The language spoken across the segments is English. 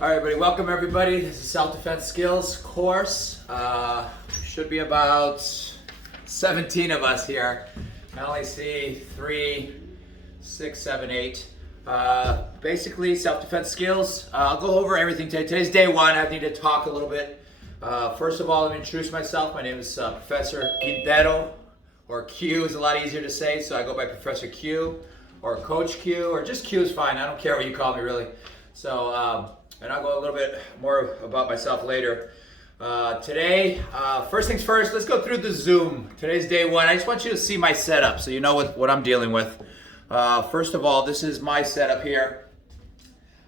All right, everybody, welcome everybody. This is self-defense skills course. Should be about 17 of us here. I only see 3, 6, 7, 8. Basically, self-defense skills. I'll go over everything today. Today's day one. I need to talk a little bit. First of all, let me introduce myself. My name is Professor Quintero, or Q is a lot easier to say, so I go by Professor Q, or Coach Q, or just Q is fine. I don't care what you call me, really. So, and I'll go a little bit more about myself later. Today, first things first, let's go through the Zoom. Today's day one. I just want you to see my setup so you know what I'm dealing with. First of all, this is my setup here.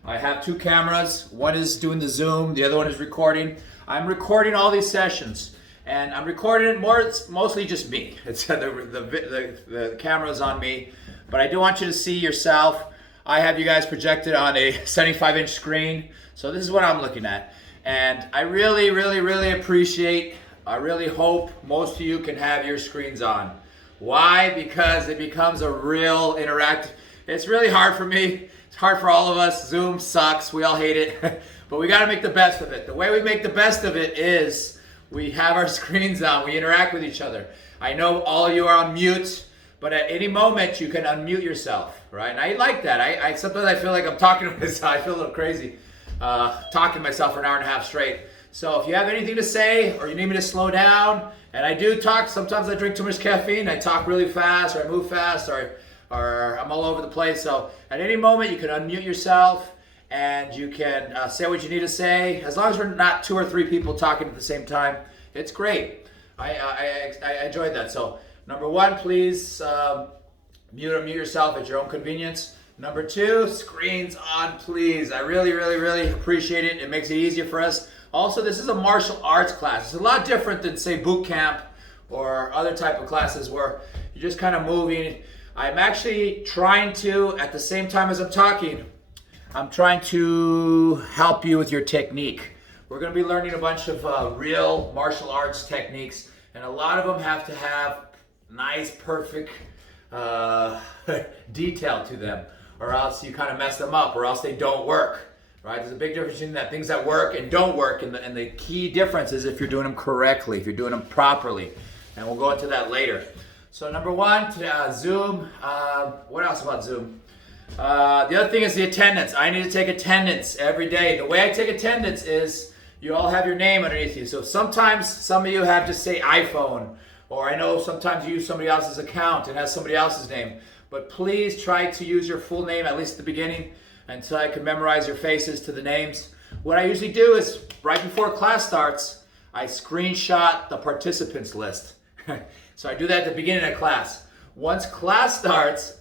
I have 2 cameras. One is doing the Zoom, the other one is recording. I'm recording all these sessions, and I'm recording it it's mostly just me. It's the camera's on me, but I do want you to see yourself. I have you guys projected on a 75-inch screen, so this is what I'm looking at. And I really appreciate, I really hope most of you can have your screens on. Why? Because it becomes a real it's really hard for me. It's hard for all of us. Zoom sucks. We all hate it. But we got to make the best of it. The way we make the best of it is we have our screens on. We interact with each other. I know all of you are on mute, but at any moment you can unmute yourself, right? And I like that. I sometimes I feel like I'm talking to myself. I feel a little crazy talking to myself for an hour and a half straight. So if you have anything to say or you need me to slow down, and I do talk, sometimes I drink too much caffeine, I talk really fast or I move fast or I'm all over the place. So at any moment you can unmute yourself and you can say what you need to say. As long as we're not 2 or 3 people talking at the same time, it's great. I enjoyed that. So number 1, please mute yourself at your own convenience. Number 2, screens on, please. I really appreciate it. It makes it easier for us. Also, this is a martial arts class. It's a lot different than, say, boot camp or other type of classes where you're just kind of moving. I'm actually trying to, at the same time as I'm talking, I'm trying to help you with your technique. We're going to be learning a bunch of real martial arts techniques, and a lot of them have to have nice, perfect detail to them, or else you kind of mess them up, or else they don't work. Right? There's a big difference between that, things that work and don't work, and the key difference is if you're doing them correctly, if you're doing them properly, and we'll go into that later. So number 1, Zoom. What else about Zoom? The other thing is the attendance. I need to take attendance every day. The way I take attendance is you all have your name underneath you. So sometimes some of you have just say iPhone, or I know sometimes you use somebody else's account and has somebody else's name. But please try to use your full name, at least at the beginning, until I can memorize your faces to the names. What I usually do is, right before class starts, I screenshot the participants list. So I do that at the beginning of class. Once class starts,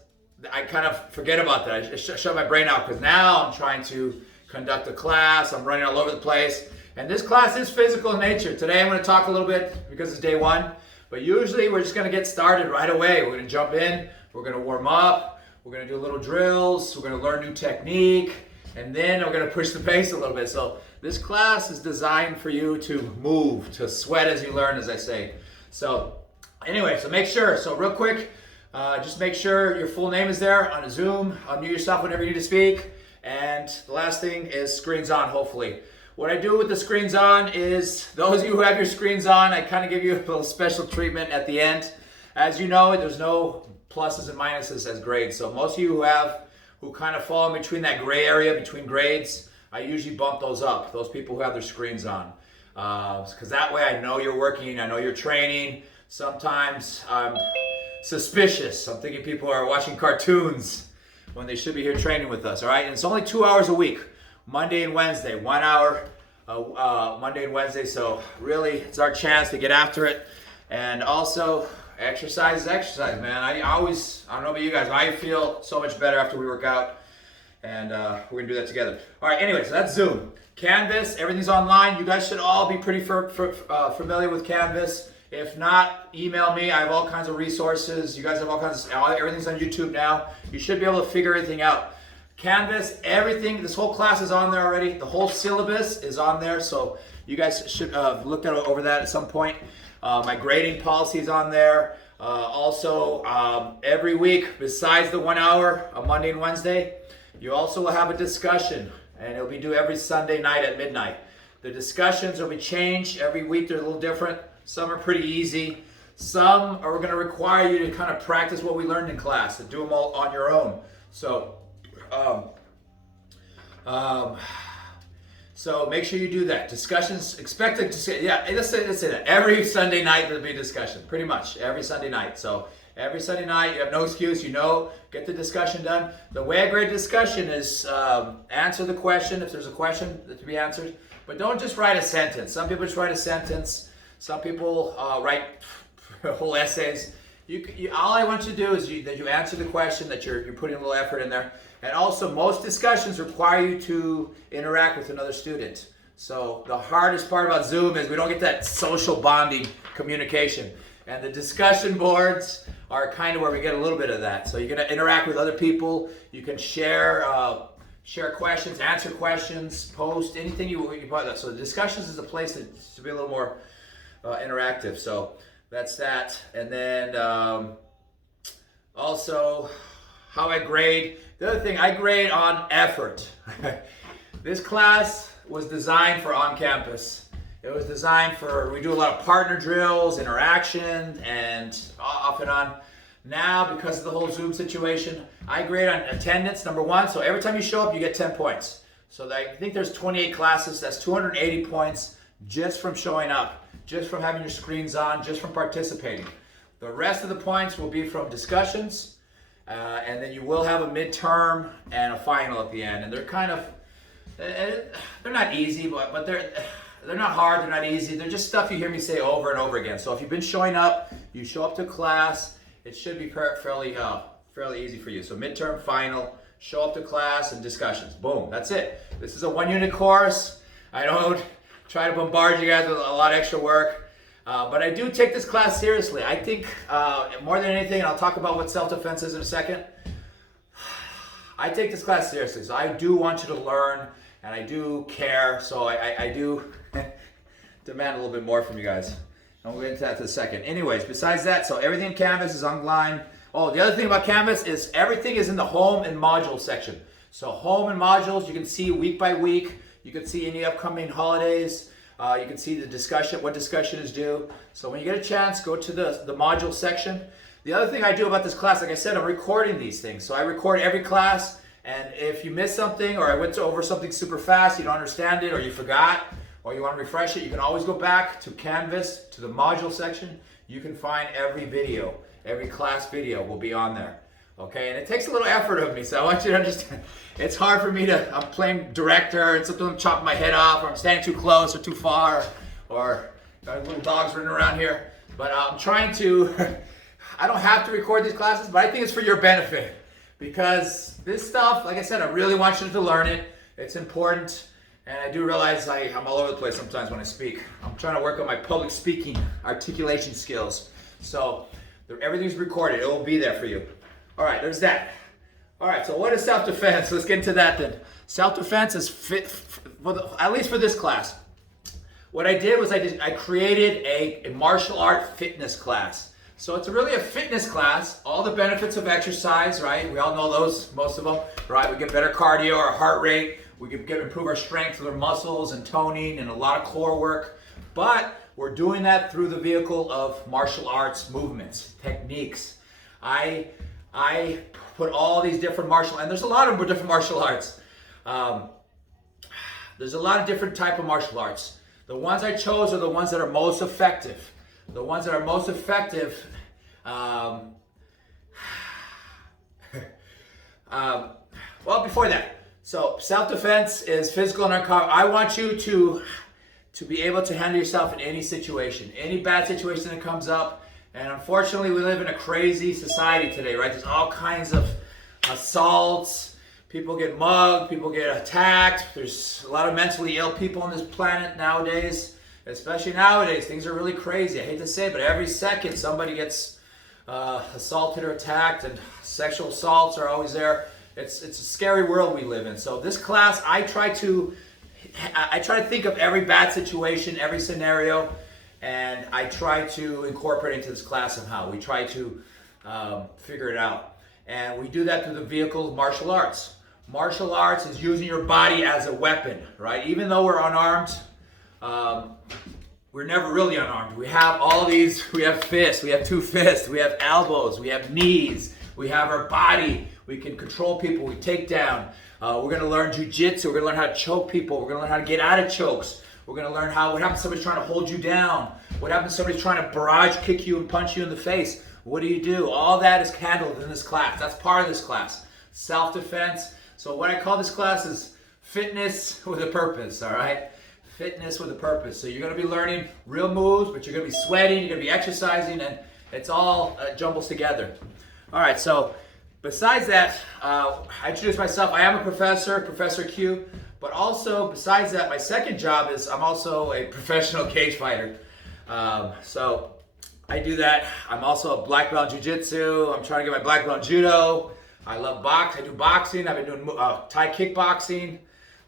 I kind of forget about that. I shut my brain out because now I'm trying to conduct a class. I'm running all over the place. And this class is physical in nature. Today I'm going to talk a little bit because it's day 1. But usually we're just going to get started right away. We're going to jump in. We're going to warm up. We're going to do little drills, we're going to learn new technique, and then we're going to push the pace a little bit. So this class is designed for you to move, to sweat as you learn, as I say. So anyway, so make sure, so real quick, just make sure your full name is there on a Zoom. Unmute yourself whenever you need to speak. And the last thing is screens on, hopefully. What I do with the screens on is, those of you who have your screens on, I kind of give you a little special treatment at the end. As you know, there's no pluses and minuses as grades. So most of you who kind of fall in between that gray area between grades, I usually bump those up, those people who have their screens on. Because that way I know you're working, I know you're training. Sometimes I'm suspicious. I'm thinking people are watching cartoons when they should be here training with us, all right? And it's only 2 hours a week, Monday and Wednesday, 1 hour, Monday and Wednesday. So really, it's our chance to get after it. And also, exercise is exercise, man. I don't know about you guys, but I feel so much better after we work out. And we're going to do that together. All right, anyway, so that's Zoom. Canvas, everything's online. You guys should all be pretty familiar with Canvas. If not, email me. I have all kinds of resources. You guys have all kinds of, everything's on YouTube now. You should be able to figure everything out. Canvas, everything, this whole class is on there already. The whole syllabus is on there, so you guys should look over that at some point. My grading policy is on there. Also, every week, besides the 1 hour on Monday and Wednesday, you also will have a discussion and it'll be due every Sunday night at midnight. The discussions will be changed every week. They're a little different. Some are pretty easy. Some are going to require you to kind of practice what we learned in class and do them all on your own. So, so make sure you do that. Discussions, expected to say, yeah, let's say that. Every Sunday night there'll be a discussion, pretty much every Sunday night. So every Sunday night, you have no excuse, get the discussion done. The way I grade discussion is answer the question if there's a question to be answered, but don't just write a sentence. Some people just write a sentence. Some people write whole essays. All I want you to do is that you answer the question, that you're putting a little effort in there. And also, most discussions require you to interact with another student. So the hardest part about Zoom is we don't get that social bonding communication. And the discussion boards are kind of where we get a little bit of that. So you're going to interact with other people. You can share questions, answer questions, post anything you want. So the discussions is a place to be a little more interactive. So that's that. And then also how I grade. The other thing, I grade on effort. This class was designed for on campus. It was designed we do a lot of partner drills, interaction, and off and on. Now, because of the whole Zoom situation, I grade on attendance, number one. So every time you show up, you get 10 points. So I think there's 28 classes. That's 280 points just from showing up, just from having your screens on, just from participating. The rest of the points will be from discussions, and then you will have a midterm and a final at the end. And they're kind of, they're not easy, but they're not hard, they're not easy. They're just stuff you hear me say over and over again. So if you've been showing up, you show up to class, it should be fairly easy for you. So midterm, final, show up to class, and discussions. Boom, that's it. This is a 1-unit course. I don't try to bombard you guys with a lot of extra work. But I do take this class seriously. I think more than anything, and I'll talk about what self-defense is in a second, I take this class seriously. So I do want you to learn, and I do care. So I do demand a little bit more from you guys. And we'll get into that in a second. Anyways, besides that, so everything in Canvas is online. Oh, the other thing about Canvas is everything is in the home and module section. So home and modules, you can see week by week. You can see any upcoming holidays. You can see the discussion, what discussion is due. So when you get a chance, go to the module section. The other thing I do about this class, like I said, I'm recording these things. So I record every class, and if you miss something or I went over something super fast, you don't understand it, or you forgot, or you want to refresh it, you can always go back to Canvas, to the module section. You can find every video, every class video will be on there. Okay, and it takes a little effort of me, so I want you to understand. It's hard for me I'm playing director, and sometimes I'm chopping my head off, or I'm standing too close or too far, or got little dogs running around here. But I'm trying to, I don't have to record these classes, but I think it's for your benefit. Because this stuff, like I said, I really want you to learn it. It's important. And I do realize I'm all over the place sometimes when I speak. I'm trying to work on my public speaking, articulation skills. So everything's recorded. It will be there for you. All right, there's that. All right, so what is self-defense? Let's get into that then. Self-defense is at least for this class. What I did was I created a martial art fitness class. So it's really a fitness class. All the benefits of exercise, right? We all know those, most of them, right? We get better cardio, our heart rate. We can improve our strength with our muscles and toning and a lot of core work. But we're doing that through the vehicle of martial arts movements, techniques. I put all these different and there's a lot of different martial arts. There's a lot of different type of martial arts. The ones I chose are the ones that are most effective. The ones that are most effective, well, before that, so self-defense is physical and unconscious. I want you to be able to handle yourself in any situation, any bad situation that comes up. And unfortunately, we live in a crazy society today, right? There's all kinds of assaults. People get mugged. People get attacked. There's a lot of mentally ill people on this planet nowadays. Especially nowadays, things are really crazy. I hate to say it, but every second somebody gets assaulted or attacked, and sexual assaults are always there. It's a scary world we live in. So this class, I try to think of every bad situation, every scenario, and I try to incorporate into this class somehow. We try to figure it out. And we do that through the vehicle of martial arts. martial arts is using your body as a weapon, right? Even though we're unarmed, we're never really unarmed. We have all these, we have fists, we have 2 fists, we have elbows, we have knees, we have our body, we can control people, we take down. We're going to learn jujitsu, we're going to learn how to choke people, we're going to learn how to get out of chokes. We're going to learn what happens if somebody's trying to hold you down. What happens if somebody's trying to barrage kick you and punch you in the face? What do you do? All that is handled in this class. That's part of this class. Self-defense. So what I call this class is fitness with a purpose, all right? Fitness with a purpose. So you're going to be learning real moves, but you're going to be sweating, you're going to be exercising, and it's all jumbles together. All right, so besides that, I introduced myself. I am a professor, Professor Q, but also besides that, my second job is I'm also a professional cage fighter. So I do that. I'm also a black belt in jiu-jitsu. I'm trying to get my black belt in judo. I love I do boxing. I've been doing Thai kickboxing.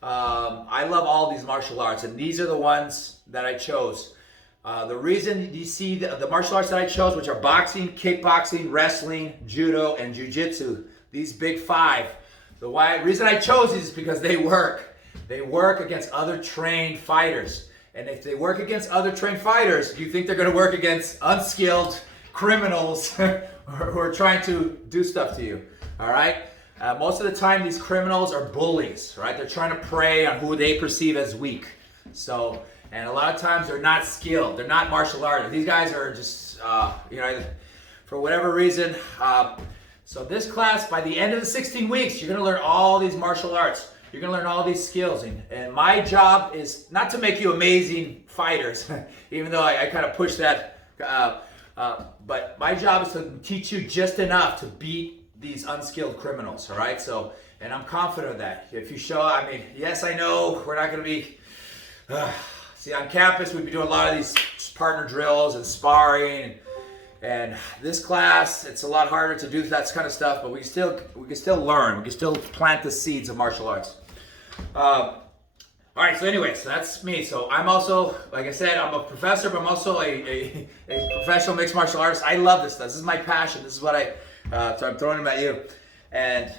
I love all these martial arts, and these are the ones that I chose. The reason you see the martial arts that I chose, which are boxing, kickboxing, wrestling, judo, and jiu-jitsu, these big 5, the reason I chose these is because they work. They work against other trained fighters. And if they work against other trained fighters, you think they're going to work against unskilled criminals who are trying to do stuff to you, all right? Most of the time, these criminals are bullies, right? They're trying to prey on who they perceive as weak. So, and a lot of times they're not skilled. They're not martial artists. These guys are just, for whatever reason. So this class, by the end of the 16 weeks, you're going to learn all these martial arts. You're going to learn all these skills. And my job is not to make you amazing fighters, even though I kind of push that. But my job is to teach you just enough to beat these unskilled criminals, all right? So, and I'm confident of that. If you show, yes, I know we're not going to be, see, on campus, we'd be doing a lot of these partner drills and sparring. And this class, it's a lot harder to do that kind of stuff, but we can still learn. We can still plant the seeds of martial arts. All right, so anyway, so that's me. So I'm also, like I said, I'm a professor, but I'm also a professional mixed martial artist. I love this stuff. This is my passion. This is what so I'm throwing them at you. And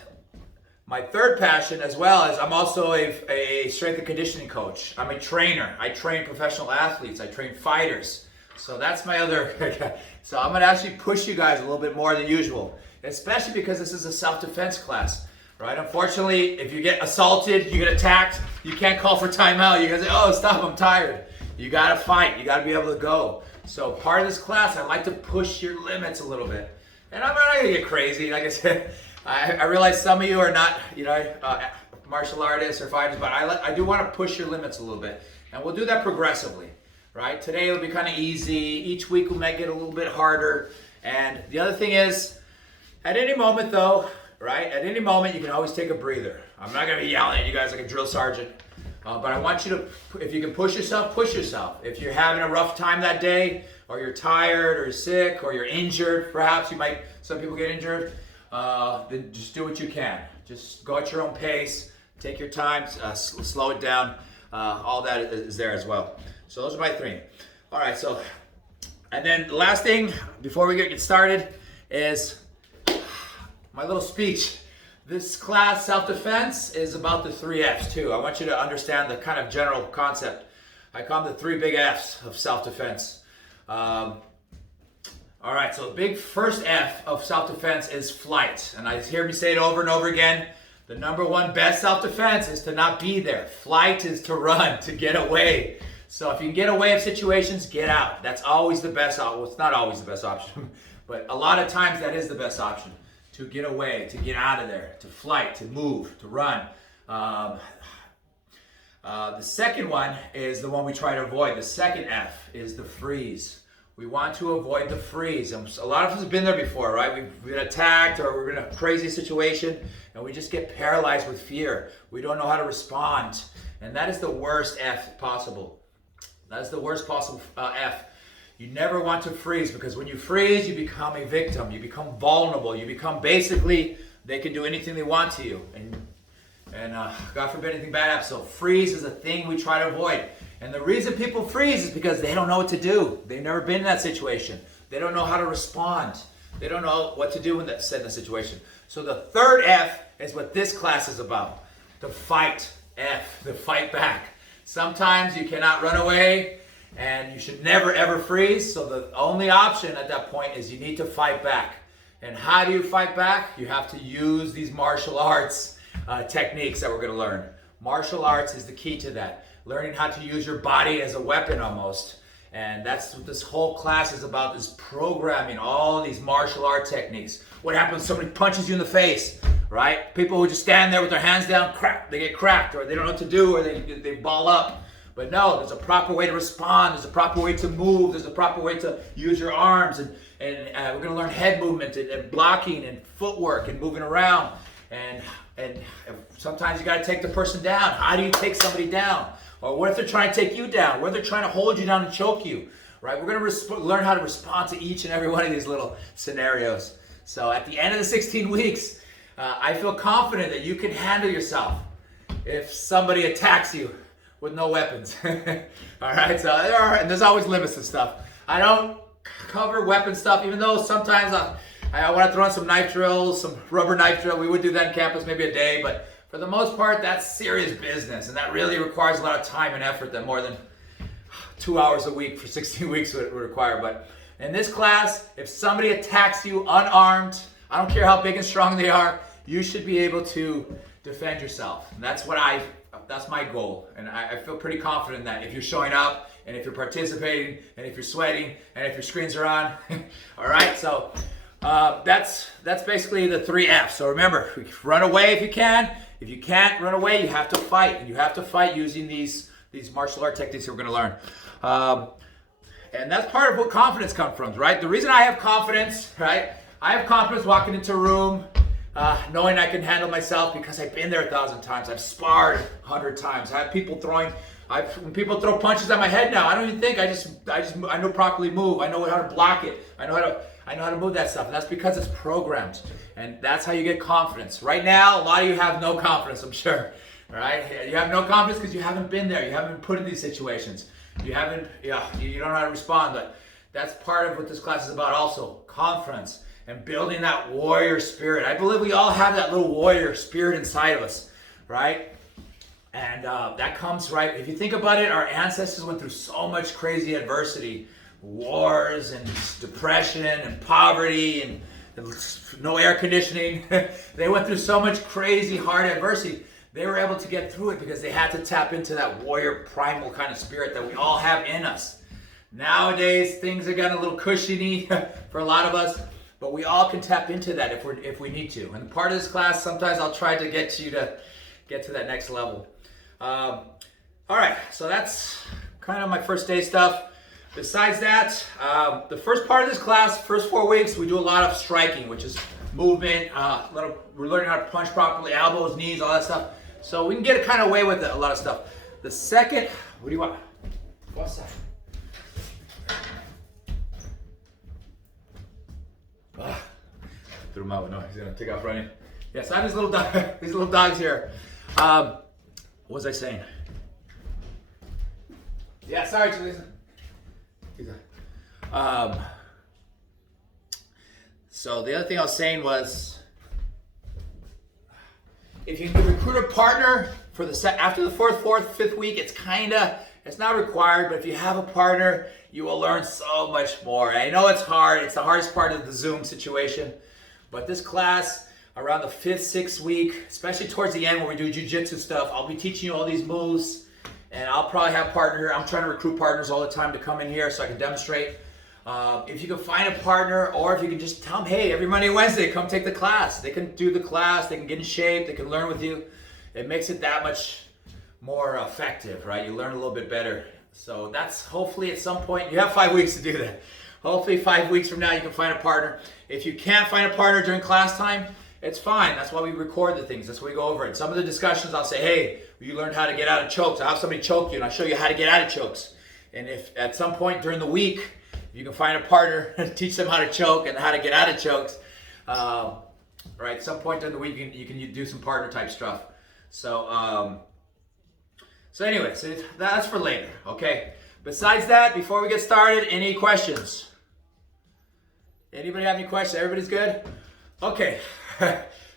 my third passion as well is I'm also a strength and conditioning coach. I'm a trainer. I train professional athletes. I train fighters. So that's my other, so I'm going to actually push you guys a little bit more than usual, especially because this is a self-defense class, right? Unfortunately, if you get assaulted, you get attacked, you can't call for timeout. You guys say, oh, stop, I'm tired. You got to fight. You got to be able to go. So part of this class, I like to push your limits a little bit. And I'm not going to get crazy. Like I said, I realize some of you are not, martial artists or fighters, but I do want to push your limits a little bit. And we'll do that progressively. Right? Today it'll be kind of easy. Each week will make it a little bit harder. And the other thing is, at any moment though, right? At any moment you can always take a breather. I'm not going to be yelling at you guys like a drill sergeant. But I want you to, if you can push yourself, push yourself. If you're having a rough time that day, or you're tired, or sick, or you're injured, perhaps some people get injured, then just do what you can. Just go at your own pace, take your time, slow it down. All that is there as well. So those are my 3. All right, so, and then the last thing before we get started is my little speech. This class, self-defense, is about the 3 F's too. I want you to understand the kind of general concept. I call them the 3 big F's of self-defense. All right, so the big first F of self-defense is flight. And I hear me say it over and over again. The number 1 best self-defense is to not be there. Flight is to run, to get away. So if you can get away of situations, get out. That's always the best option. Well, it's not always the best option, but a lot of times that is the best option. To get away, to get out of there, to flight, to move, to run. The second one is the one we try to avoid. The second F is the freeze. We want to avoid the freeze. And a lot of us have been there before, right? We've been attacked or we're in a crazy situation and we just get paralyzed with fear. We don't know how to respond. And that is the worst F possible. That is the worst possible F. You never want to freeze, because when you freeze, you become a victim. You become vulnerable. You become basically, they can do anything they want to you. And God forbid anything bad happens. So freeze is a thing we try to avoid. And the reason people freeze is because they don't know what to do. They've never been in that situation. They don't know how to respond. They don't know what to do in that situation. So the third F is what this class is about. To fight. F, to fight back. Sometimes you cannot run away, and you should never ever freeze. So the only option at that point is you need to fight back. And how do you fight back? You have to use these martial arts techniques that we're going to learn. Martial arts is the key to that. Learning how to use your body as a weapon almost. And that's what this whole class is about, is programming all these martial art techniques. What happens when somebody punches you in the face, right? People who just stand there with their hands down, crack, they get cracked, or they don't know what to do, or they ball up. But no, there's a proper way to respond. There's a proper way to move. There's a proper way to use your arms. And we're going to learn head movement and blocking and footwork and moving around. And sometimes you got to take the person down. How do you take somebody down? Or what if they're trying to take you down? What if they're trying to hold you down and choke you? Right? We're going to learn how to respond to each and every one of these little scenarios. So at the end of the 16 weeks, I feel confident that you can handle yourself if somebody attacks you with no weapons. All right, so and there's always limits to stuff. I don't cover weapon stuff, even though sometimes I want to throw in some knife drills, some rubber knife drill. We would do that in campus maybe a day, but for the most part, that's serious business, and that really requires a lot of time and effort that more than 2 hours a week for 16 weeks would require. But in this class, if somebody attacks you unarmed, I don't care how big and strong they are, you should be able to defend yourself. And that's my goal. And I feel pretty confident in that. If you're showing up, and if you're participating, and if you're sweating, and if your screens are on. All right, so that's basically the 3 F's. So remember, run away if you can. If you can't run away, you have to fight. And you have to fight using these martial art techniques that we're going to learn. And that's part of what confidence comes from, right? The reason I have confidence, right? I have confidence walking into a room, knowing I can handle myself because I've been there 1,000 times. I've sparred 100 times. I have people when people throw punches at my head now, I don't even think. I know properly move. I know how to block it. I know how to move that stuff. And that's because it's programmed. And that's how you get confidence. Right now, a lot of you have no confidence, I'm sure. All right? You have no confidence because you haven't been there. You haven't been put in these situations. You don't know how to respond. But that's part of what this class is about also. Confidence and building that warrior spirit. I believe we all have that little warrior spirit inside of us, right? And that comes, right? If you think about it, our ancestors went through so much crazy adversity. Wars and depression and poverty and no air conditioning. They went through so much crazy hard adversity. They were able to get through it because they had to tap into that warrior primal kind of spirit that we all have in us. Nowadays, things are getting a little cushiony for a lot of us, but we all can tap into that if we need to. And part of this class, sometimes I'll try to get you to get to that next level. All right, so that's kind of my first day stuff. Besides that, the first part of this class, first 4 weeks, we do a lot of striking, which is movement. We're learning how to punch properly, elbows, knees, all that stuff. So we can get kind of away with a lot of stuff. The second, what do you want? What's that? Threw him out. No, he's gonna take off running. Yes, I have these little dogs here. What was I saying? Yeah, sorry, Julissa. So the other thing I was saying was, if you can recruit a partner for after the fourth, fifth week, it's not required, but if you have a partner, you will learn so much more. I know it's hard. It's the hardest part of the Zoom situation, but this class, around the 5th, 6th week, especially towards the end when we do jiu-jitsu stuff, I'll be teaching you all these moves, and I'll probably have a partner here. I'm trying to recruit partners all the time to come in here so I can demonstrate. If you can find a partner, or if you can just tell them, hey, every Monday, Wednesday, come take the class. They can do the class, they can get in shape, they can learn with you. It makes it that much more effective, right? You learn a little bit better. So that's hopefully at some point, you have 5 weeks to do that. Hopefully 5 weeks from now you can find a partner. If you can't find a partner during class time, it's fine. That's why we record the things. That's why we go over it. Some of the discussions I'll say, hey, you learned how to get out of chokes. I'll have somebody choke you and I'll show you how to get out of chokes. And if at some point during the week, you can find a partner and teach them how to choke and how to get out of chokes, right? At some point during the week, you can do some partner type stuff. So, anyway, so that's for later, okay? Besides that, before we get started, any questions? Anybody have any questions? Everybody's good? Okay,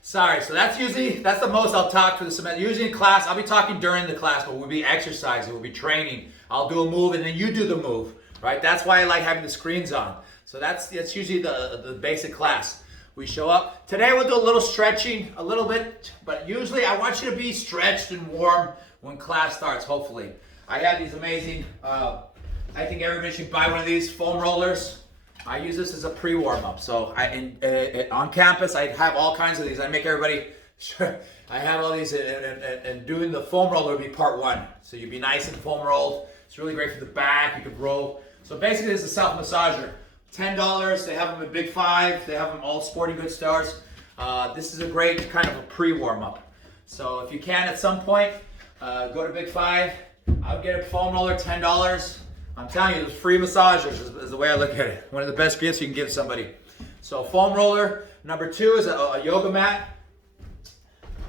Sorry, so that's the most I'll talk for the semester. Usually in class, I'll be talking during the class, but we'll be exercising, we'll be training. I'll do a move and then you do the move, right? That's why I like having the screens on. So that's usually the basic class. We show up. Today we'll do a little stretching, a little bit, but usually I want you to be stretched and warm when class starts, hopefully. I have these amazing, I think everybody should buy one of these foam rollers. I use this as a pre-warm-up. So on campus, I have all kinds of these. I make everybody sure. I have all these, and doing the foam roller would be part one. So you'd be nice and foam rolled. It's really great for the back. You could roll. So basically, this is a self-massager. $10. They have them at Big Five. They have them all sporting goods stores. This is a great kind of a pre-warm-up. So if you can at some point, go to Big Five. I'll get a foam roller, $10. I'm telling you, there's free massagers is the way I look at it. One of the best gifts you can give somebody. So foam roller. Number two is a yoga mat.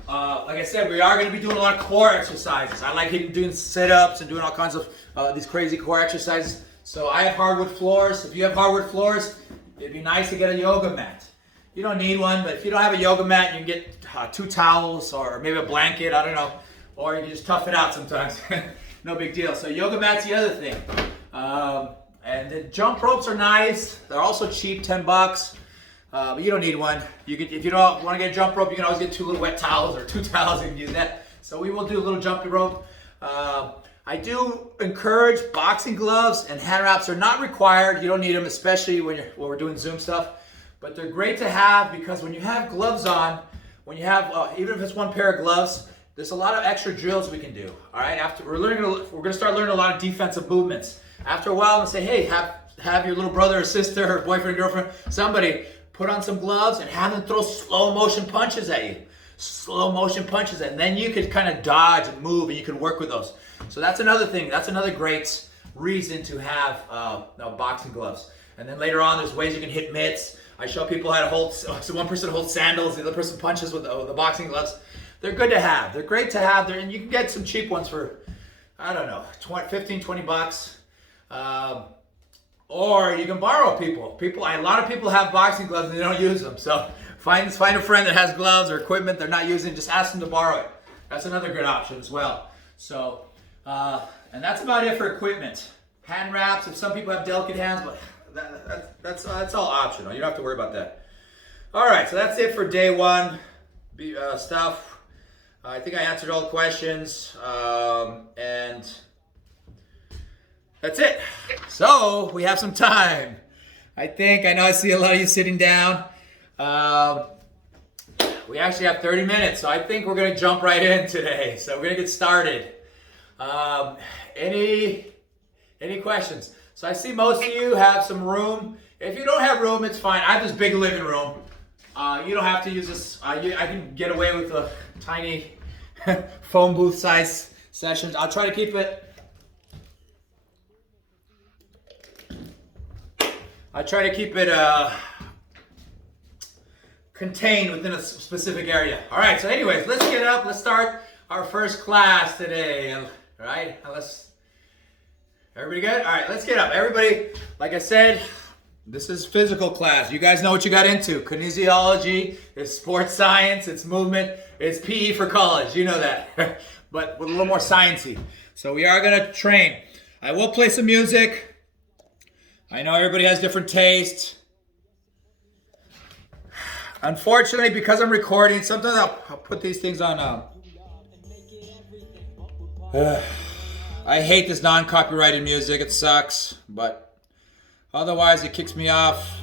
Like I said, we are going to be doing a lot of core exercises. I like doing sit-ups and doing all kinds of these crazy core exercises. So I have hardwood floors. If you have hardwood floors, it'd be nice to get a yoga mat. You don't need one, but if you don't have a yoga mat, you can get 2 towels or maybe a blanket, I don't know. Or you can just tough it out sometimes. No big deal. So yoga mat's the other thing. And the jump ropes are nice. They're also cheap, $10. But you don't need one. If you don't want to get a jump rope, you can always get 2 little wet towels or 2 towels. You can use that. So we will do a little jumping rope. I do encourage boxing gloves, and hand wraps are not required. You don't need them, especially when we're doing Zoom stuff. But they're great to have because when you have gloves on, when you have even if it's 1 pair of gloves, there's a lot of extra drills we can do. All right, we're going to start learning a lot of defensive movements. After a while, and say, hey, have your little brother or sister or boyfriend or girlfriend, somebody put on some gloves and have them throw slow motion punches at you. Slow motion punches, and then you could kind of dodge and move, and you can work with those. So that's another thing. That's another great reason to have boxing gloves. And then later on, there's ways you can hit mitts. I show people how to hold. So one person holds sandals, the other person punches with the boxing gloves. They're good to have. They're great to have. And you can get some cheap ones for, I don't know, 15, 20 bucks. Or you can borrow people. A lot of people have boxing gloves and they don't use them. So find a friend that has gloves or equipment they're not using. Just ask them to borrow it. That's another good option as well. So, and that's about it for equipment. Hand wraps, if some people have delicate hands, but that's all optional. You don't have to worry about that. All right, so that's it for day one stuff. I think I answered all the questions, and that's it. So we have some time. I know I see a lot of you sitting down. We actually have 30 minutes, so I think we're going to jump right in today. So we're going to get started. Any questions? So I see most of you have some room. If you don't have room, it's fine. I have this big living room. You don't have to use this. I can get away with a tiny phone booth size sessions. I'll try to keep it. Contained within a specific area. All right. So, anyways, let's get up. Let's start our first class today. All right. Everybody good? All right. Let's get up. Everybody, like I said, this is physical class. You guys know what you got into. Kinesiology, it's sports science, it's movement, it's PE for college. You know that. But with a little more sciencey. So we are going to train. I will play some music. I know everybody has different tastes. Unfortunately, because I'm recording, sometimes I'll put these things on. I hate this non-copyrighted music. It sucks, but otherwise it kicks me off.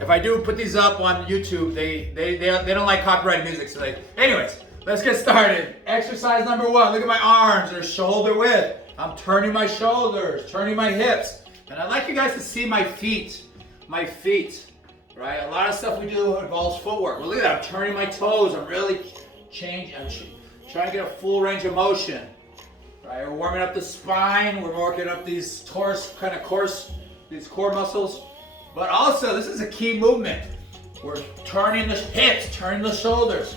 If I do put these up on YouTube, they don't like copyrighted music. So anyways, let's get started. Exercise number 1. Look at my arms. They're shoulder width. I'm turning my shoulders, turning my hips, and I'd like you guys to see my feet. My feet, right? A lot of stuff we do involves footwork. Well, look at that. I'm turning my toes. I'm really changing. I'm trying to get a full range of motion. Right? We're warming up the spine. We're working up these core muscles. But also, this is a key movement. We're turning the hips, turning the shoulders.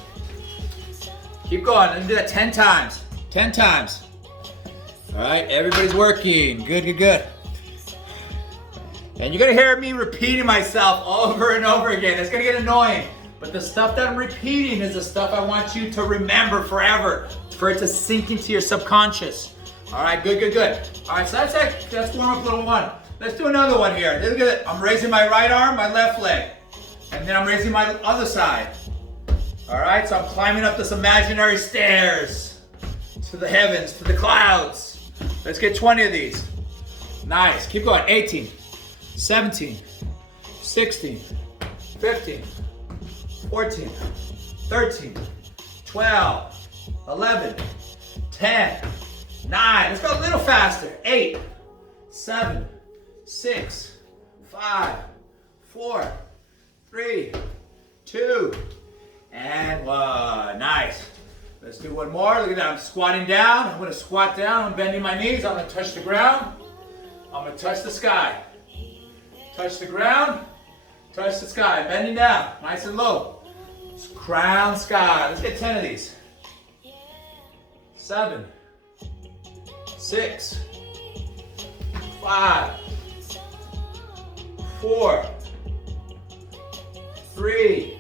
Keep going. Let's do that 10 times. 10 times. All right. Everybody's working. Good, good, good. And you're gonna hear me repeating myself over and over again. It's gonna get annoying. But the stuff that I'm repeating is the stuff I want you to remember forever, for it to sink into your subconscious. All right, good, good, good. All right, so that's it. That's warm up little one. Let's do another one here. Look at it. I'm raising my right arm, my left leg. And then I'm raising my other side. All right, so I'm climbing up this imaginary stairs to the heavens, to the clouds. Let's get 20 of these. Nice, keep going. 18, 17, 16, 15, 14, 13, 12, 11, 10, 9. Let's go a little faster. 8, 7, 6, 5, 4, 3, 2, and 1. Nice. Let's do one more. Look at that. I'm squatting down. I'm going to squat down. I'm bending my knees. I'm going to touch the ground. I'm going to touch the sky. Touch the ground. Touch the sky. Bending down. Nice and low. Crown sky. Let's get 10 of these. 7, 6, 5, 4, 3,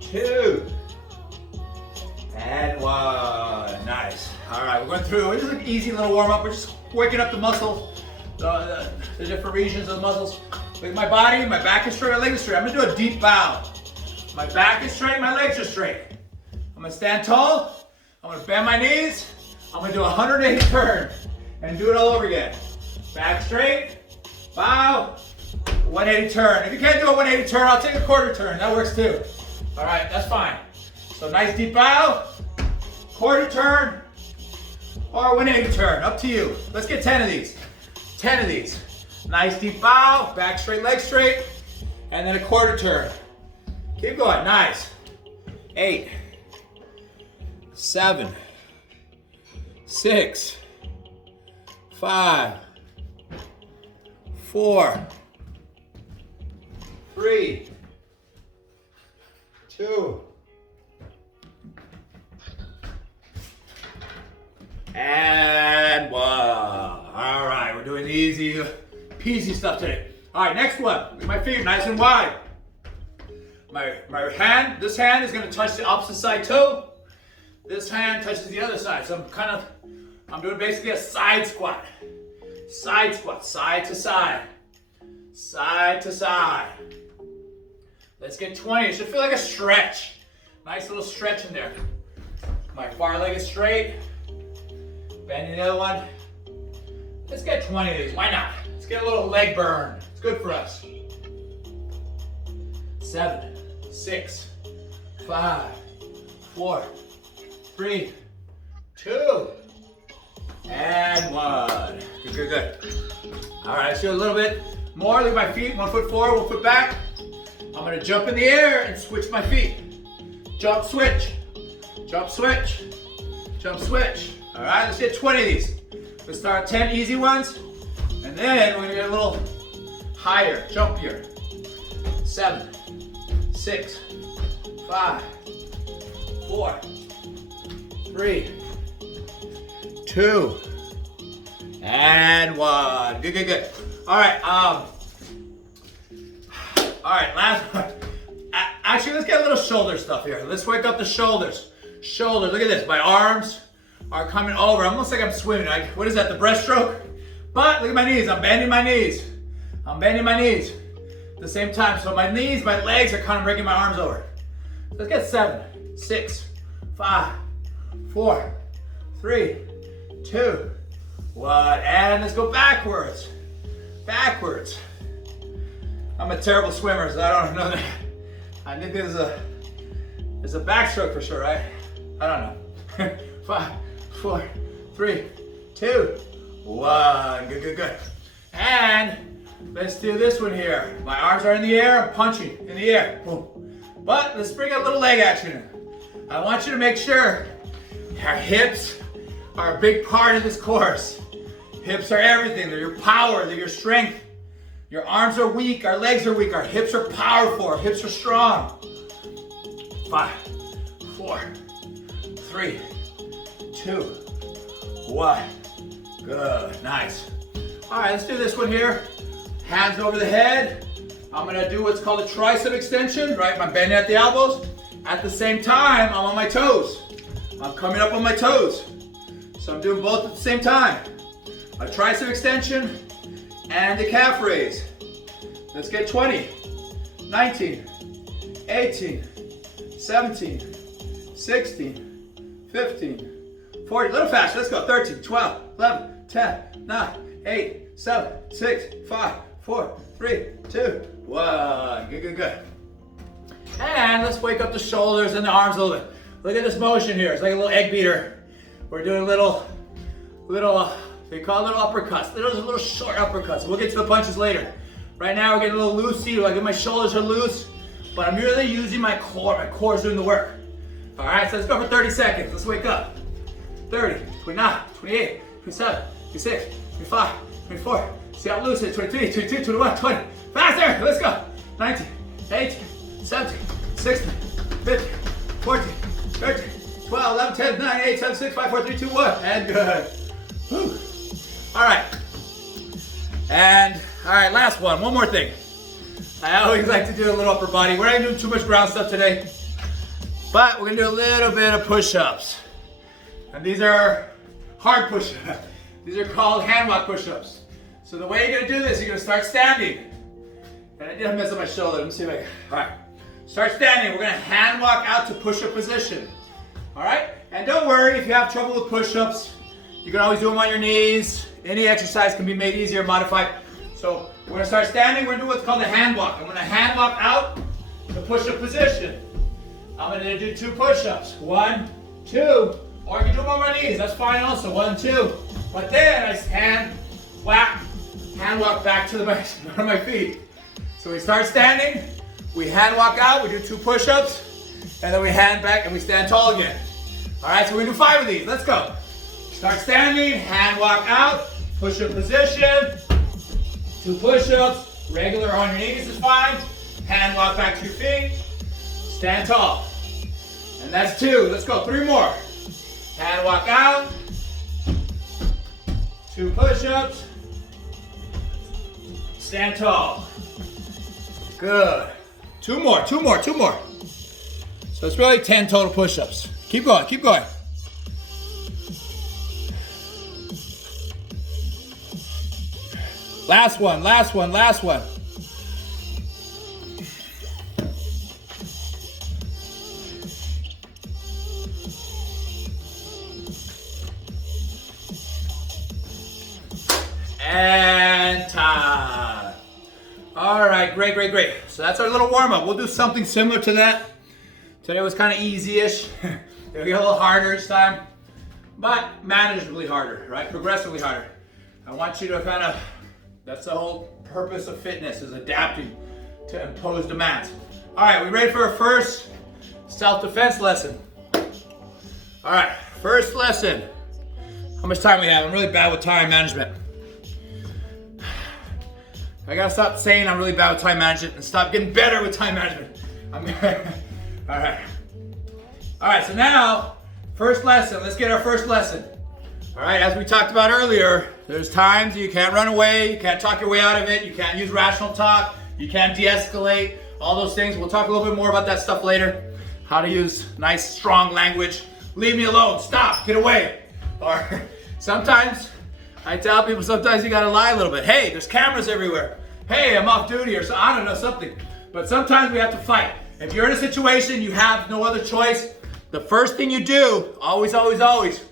2, and 1. Nice. All right, we're going through. This is an easy little warm up. We're just working up the muscles, the different regions of the muscles. With my body, my back is straight, my leg is straight. I'm going to do a deep bow. My back is straight, my legs are straight. I'm going to stand tall. I'm going to bend my knees. I'm going to do a 180 turn and do it all over again. Back straight, bow, 180 turn. If you can't do a 180 turn, I'll take a quarter turn. That works too. All right, that's fine. So nice deep bow, quarter turn, or 180 turn. Up to you. Let's get 10 of these. 10 of these. Nice deep bow, back straight, leg straight, and then a quarter turn. Keep going. Nice. 8, 7, 6, 5, 4, 3, 2, and 1. All right, we're doing easy peasy stuff today. All right, next one. With my feet nice and wide. My hand, this hand is going to touch the opposite side toe. This hand touches the other side. So I'm doing basically a side squat. Side squat, side to side. Side to side. Let's get 20. It should feel like a stretch. Nice little stretch in there. My far leg is straight. Bending the other one. Let's get 20 of these. Why not? Let's get a little leg burn. It's good for us. 7, 6, 5, 4, 3, 2, and 1. Good, good, good. All right, let's do a little bit more. Look at my feet. 1 foot forward, 1 foot back. I'm going to jump in the air and switch my feet. Jump, switch. Jump, switch. Jump, switch. All right, let's get 20 of these. Let's start 10 easy ones. And then we're going to get a little higher, jumpier. 7, 6, 5, 4, 3, 2, and 1. Good, good, good. All right, last one. Actually, let's get a little shoulder stuff here. Let's wake up the shoulders. Shoulders, look at this. My arms are coming over, almost like I'm swimming. What is that, the breaststroke? But look at my knees. I'm bending my knees. I'm bending my knees at the same time. So my knees, my legs are kind of bringing my arms over. Let's get 7, 6, 5, 4, 3, 2, 1. And let's go backwards. Backwards. I'm a terrible swimmer, so I don't know that. I think there's a backstroke for sure, right? I don't know. 5, 4, 3, 2, 1. Good, good, good. And let's do this one here. My arms are in the air. I'm punching in the air. Boom. But let's bring a little leg action. I want you to make sure our hips are a big part of this course. Hips are everything. They're your power. They're your strength. Your arms are weak. Our legs are weak. Our hips are powerful. Our hips are strong. 5, 4, 3, 2, 1. Good. Nice. All right, let's do this one here. Hands over the head. I'm gonna do what's called a tricep extension, right? I'm bending at the elbows. At the same time, I'm on my toes. I'm coming up on my toes. So I'm doing both at the same time. A tricep extension and a calf raise. Let's get 20, 19, 18, 17, 16, 15, 14, a little faster, let's go. 13, 12, 11, 10, 9, 8, 7, 6, 5, 4, 3, 2, 1. Good, good, good. And let's wake up the shoulders and the arms a little bit. Look at this motion here. It's like a little egg beater. We're doing a little, they call it little uppercuts. Little short uppercuts. We'll get to the punches later. Right now we're getting a little loosey. Like my shoulders are loose, but I'm really using my core. My core is doing the work. All right, so let's go for 30 seconds. Let's wake up. 30, 29, 28, 27, 26, 25, 24. See how loose it is. 23, 22, 21, 20. Faster, let's go. 19, 18, 17, 16, 15, 14, 13, 12, 11, 10, 9, 8, 7, 6, 5, 4, 3, 2, 1. And good. Whew. All right. And, all right, last one. One more thing. I always like to do a little upper body. We're not doing too much ground stuff today, but we're gonna do a little bit of push-ups. And these are hard push-ups. These are called hand walk push-ups. So the way you're gonna do this, you're gonna start standing. And I did mess up my shoulder. Let me see if I can. All right. Start standing. We're gonna hand walk out to push-up position. All right? And don't worry if you have trouble with push-ups. You can always do them on your knees. Any exercise can be made easier, modified. So we're gonna start standing. We're gonna do what's called a hand walk. I'm gonna hand walk out to push-up position. I'm gonna do 2 push-ups. 1, 2, or I can do them on my knees. That's fine also. 1, 2. But then I hand walk back to one of my feet. So we start standing, we hand walk out, we do 2 push-ups, and then we hand back and we stand tall again. All right, so we're gonna do 5 of these. Let's go. Start standing, hand walk out, push-up position, 2 push-ups, regular on your knees is fine. Hand walk back to your feet, stand tall. And that's 2. Let's go. 3 more. Hand walk out, 2 push-ups, stand tall. Good. 2 more, 2 more, 2 more. So it's really 10 total push-ups. Keep going, keep going. Last one, last one, last one. And time. All right, great, great, great. So that's our little warm-up. We'll do something similar to that. Today was kind of easy-ish. It'll get a little harder each time, but manageably harder, right? Progressively harder. I want you to kind of, that's the whole purpose of fitness, is adapting to imposed demands. All right, we ready for our first self-defense lesson? All right, first lesson. How much time we have? I'm really bad with time management. I gotta stop saying I'm really bad with time management and stop getting better with time management. All right. All right, so now, first lesson. Let's get our first lesson. All right, as we talked about earlier, there's times you can't run away, you can't talk your way out of it, you can't use rational talk, you can't de-escalate, all those things. We'll talk a little bit more about that stuff later. How to use nice, strong language. Leave me alone, stop, get away. Or sometimes, I tell people sometimes you gotta lie a little bit. Hey, there's cameras everywhere. Hey, I'm off duty or so, I don't know, something. But sometimes we have to fight. If you're in a situation you have no other choice, the first thing you do, always, always, always,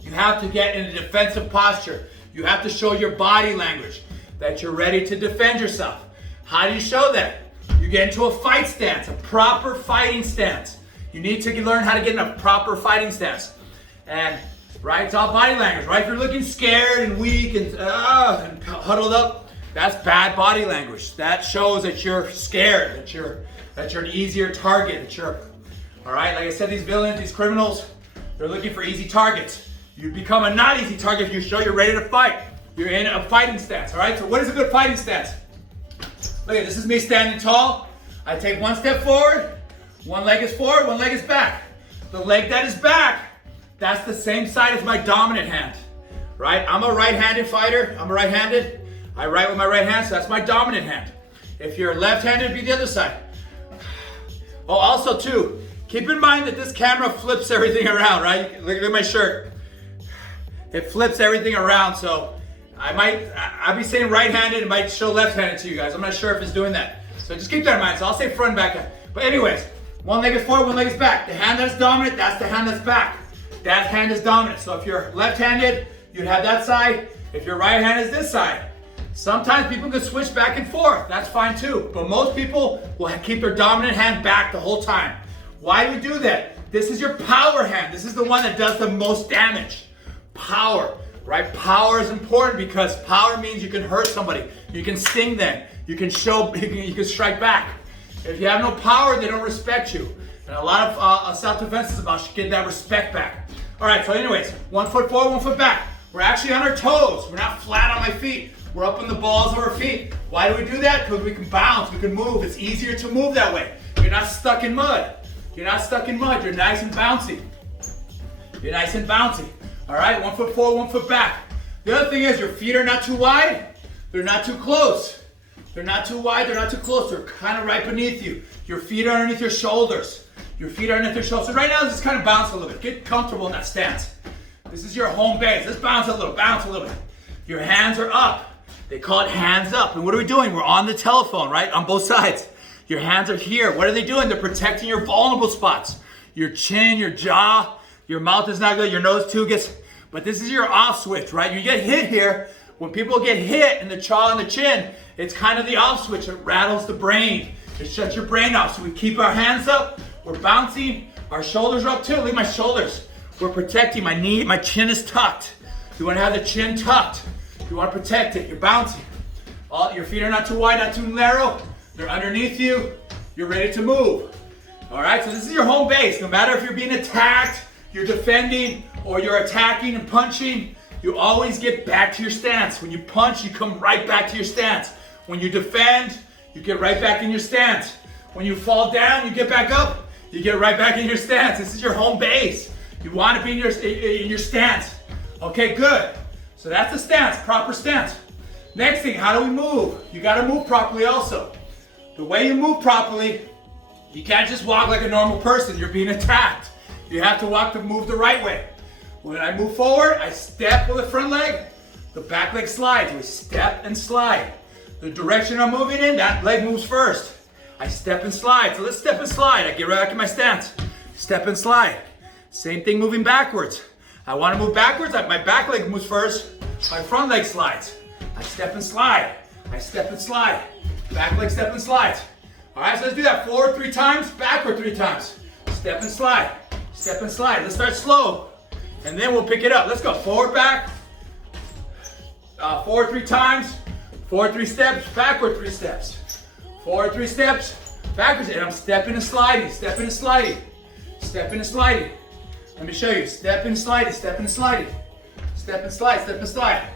you have to get in a defensive posture. You have to show your body language that you're ready to defend yourself. How do you show that? You get into a fight stance, a proper fighting stance. You need to learn how to get in a proper fighting stance. And right, it's all body language, right? If you're looking scared and weak and huddled up, that's bad body language. That shows that you're scared, that you're an easier target, all right? Like I said, these villains, these criminals, they're looking for easy targets. You become a not easy target if you show you're ready to fight. You're in a fighting stance, all right? So what is a good fighting stance? Look at this is me standing tall. I take 1 step forward, 1 leg is forward, 1 leg is back. The leg that is back, that's the same side as my dominant hand, right? I'm a right-handed fighter. I'm a right-handed. I write with my right hand, so that's my dominant hand. If you're left-handed, it'd be the other side. Oh, also too, keep in mind that this camera flips everything around, right? Look at my shirt. It flips everything around, so I'll be saying right-handed, it might show left-handed to you guys. I'm not sure if it's doing that. So just keep that in mind. So I'll say front and back. But anyways, one leg is forward, one leg is back. The hand that's dominant, that's the hand that's back. That hand is dominant. So if you're left-handed, you'd have that side. If your right hand is this side. Sometimes people can switch back and forth. That's fine too. But most people will keep their dominant hand back the whole time. Why do we do that? This is your power hand. This is the one that does the most damage. Power, right? Power is important because power means you can hurt somebody. You can sting them. You can strike back. If you have no power, they don't respect you. And a lot of self-defense is about getting that respect back. All right, so anyways, 1 foot forward, 1 foot back. We're actually on our toes. We're not flat on my feet. We're up on the balls of our feet. Why do we do that? Because we can bounce, we can move. It's easier to move that way. You're not stuck in mud. You're not stuck in mud. You're nice and bouncy. You're nice and bouncy. All right, 1 foot forward, 1 foot back. The other thing is your feet are not too wide. They're not too close. They're not too wide. They're not too close. They're kind of right beneath you. Your feet are underneath your shoulders. Your feet are underneath your shoulders. So right now, just kind of bounce a little bit. Get comfortable in that stance. This is your home base. Let's bounce a little. Bounce a little bit. Your hands are up. They call it hands up. And what are we doing? We're on the telephone, right? On both sides. Your hands are here. What are they doing? They're protecting your vulnerable spots. Your chin, your jaw, your mouth is not good. Your nose too gets, but this is your off switch, right? You get hit here. When people get hit in the jaw and the chin, it's kind of the off switch. It rattles the brain. It shuts your brain off. So we keep our hands up. We're bouncing. Our shoulders are up too. Look at my shoulders. We're protecting my knee. My chin is tucked. You want to have the chin tucked. You want to protect it. You're bouncing. Your feet are not too wide, not too narrow. They're underneath you. You're ready to move. All right, so this is your home base. No matter if you're being attacked, you're defending, or you're attacking and punching, you always get back to your stance. When you punch, you come right back to your stance. When you defend, you get right back in your stance. When you fall down, you get back up, you get right back in your stance. This is your home base. You want to be in your stance. Okay, good. So that's the stance, proper stance. Next thing, how do we move? You got to move properly also. The way you move properly, you can't just walk like a normal person. You're being attacked. You have to move the right way. When I move forward, I step with the front leg. The back leg slides. We step and slide. The direction I'm moving in, that leg moves first. I step and slide. So let's step and slide. I get right back in my stance. Step and slide. Same thing moving backwards. I want to move backwards. My back leg moves first. My front leg slides. I step and slide. I step and slide. Back leg step and slides. All right, so let's do that. Forward 3 times, backward 3 times. Step and slide. Step and slide. Let's start slow. And then we'll pick it up. Let's go. Forward, back. Forward 3 times. Forward 3 steps. Backward 3 steps. Forward 3 steps. Backwards. And I'm stepping and sliding. Stepping and sliding. Stepping and sliding. Let me show you. Stepping and sliding. Stepping and sliding. Step and slide. Step and slide.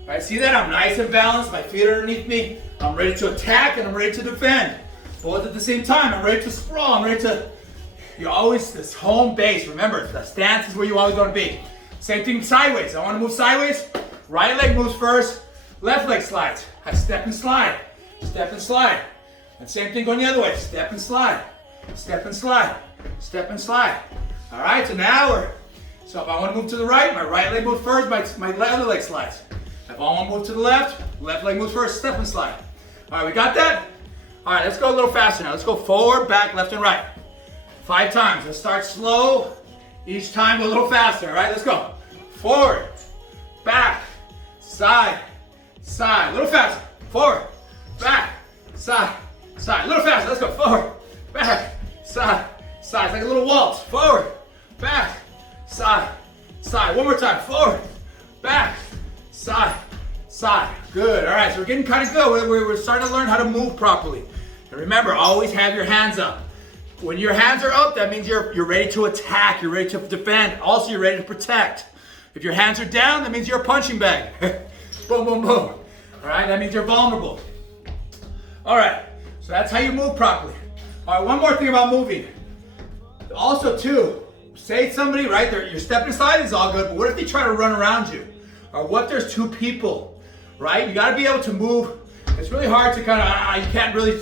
All right, see that? I'm nice and balanced. My feet are underneath me. I'm ready to attack and I'm ready to defend. Both at the same time. I'm ready to sprawl. I'm ready to... You're always this home base. Remember, the stance is where you always want to be. Same thing sideways. I want to move sideways. Right leg moves first. Left leg slides. I step and slide. Step and slide. And same thing going the other way. Step and slide. Step and slide. Step and slide. All right, so now so if I want to move to the right, my right leg moves first. My other leg slides. If I want to move to the left leg moves first. Step and slide. All right, we got that? All right, let's go a little faster now. Let's go forward, back, left, and right. 5 times. Let's start slow. Each time go a little faster. All right, let's go. Forward, back, side, side. A little faster. Forward, back, side, side. A little faster. Let's go. Forward, back, side, side. It's like a little waltz. Forward, back, side, side. One more time. Forward, back, side, side. Good. All right, so we're getting kind of good. We're starting to learn how to move properly. And remember, always have your hands up. When your hands are up, that means you're ready to attack. You're ready to defend. Also, you're ready to protect. If your hands are down, that means you're a punching bag. Boom, boom, boom. All right, that means you're vulnerable. All right, so that's how you move properly. All right, one more thing about moving. Also, too, say somebody, right, you're stepping aside is all good, but what if they try to run around you? Or what if there's 2 people, right? You gotta be able to move. It's really hard to you can't really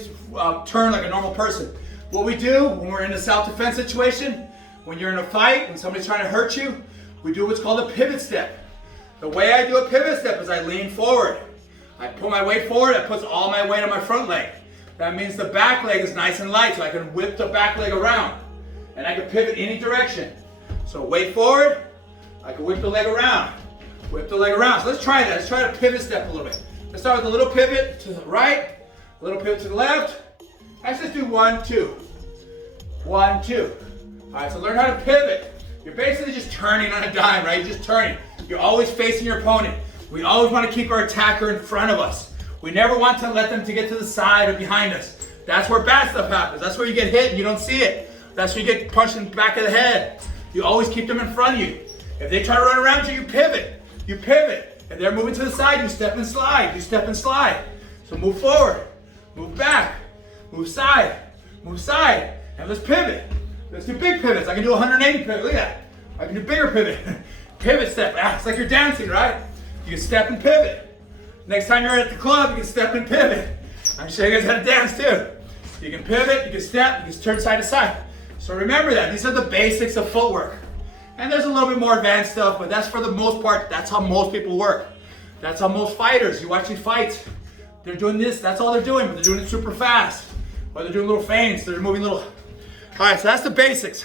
turn like a normal person. What we do when we're in a self-defense situation, when you're in a fight, when somebody's trying to hurt you, we do what's called a pivot step. The way I do a pivot step is I lean forward. I put my weight forward, I put all my weight on my front leg. That means the back leg is nice and light, so I can whip the back leg around. And I can pivot any direction. So weight forward, I can whip the leg around. Whip the leg around. So let's try that. Let's try to pivot step a little bit. Let's start with a little pivot to the right, a little pivot to the left. Let's just do 1, 2. 1, 2. All right, so learn how to pivot. You're basically just turning on a dime, right? You're just turning. You're always facing your opponent. We always want to keep our attacker in front of us. We never want to let them to get to the side or behind us. That's where bad stuff happens. That's where you get hit and you don't see it. That's where you get punched in the back of the head. You always keep them in front of you. If they try to run around you, you pivot. You pivot. If they're moving to the side, you step and slide. You step and slide. So move forward, move back, move side, and let's pivot. Let's do big pivots. I can do a 180 pivot. Look at that. I can do bigger pivot. Pivot step. It's like you're dancing, right? You can step and pivot. Next time you're at the club, you can step and pivot. I'm show you guys how to dance too. You can pivot, you can step, you can turn side to side. So remember that. These are the basics of footwork. And there's a little bit more advanced stuff, but that's for the most part, that's how most people work. That's how most fighters, you watch these fights, they're doing this, that's all they're doing, but they're doing it super fast. Or they're doing little feints, they're moving little. All right, so that's the basics.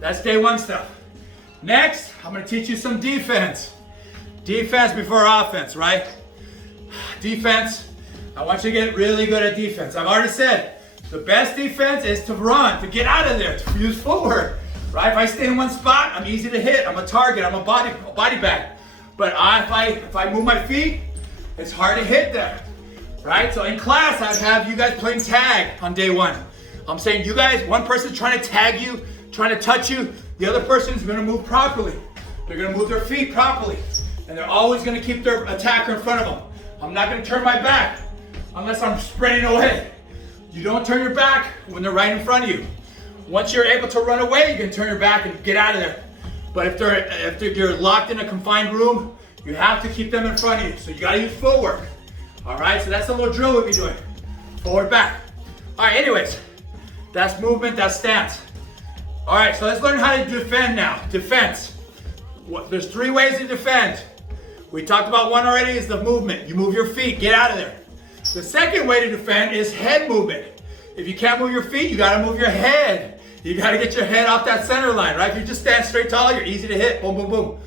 That's day one stuff. Next, I'm gonna teach you some defense. Defense before offense, right? Defense, I want you to get really good at defense. I've already said, the best defense is to run, to get out of there, to use footwork, right? If I stay in one spot, I'm easy to hit, I'm a target, I'm a body bag. But if I move my feet, it's hard to hit there, right? So in class, I'd have you guys playing tag on day one. I'm saying you guys, one person's trying to tag you, trying to touch you, the other person's gonna move properly. They're gonna move their feet properly. And they're always gonna keep their attacker in front of them. I'm not gonna turn my back unless I'm sprinting away. You don't turn your back when they're right in front of you. Once you're able to run away, you can turn your back and get out of there. But if you're locked in a confined room, you have to keep them in front of you. So you gotta use footwork. All right, so that's a little drill we'll be doing. Forward, back. All right, anyways, that's movement, that's stance. All right, so let's learn how to defend now. Defense. There's 3 ways to defend. We talked about one already, is the movement. You move your feet, get out of there. The second way to defend is head movement. If you can't move your feet, you gotta move your head. You gotta get your head off that center line, right? If you just stand straight tall, you're easy to hit, boom, boom, boom,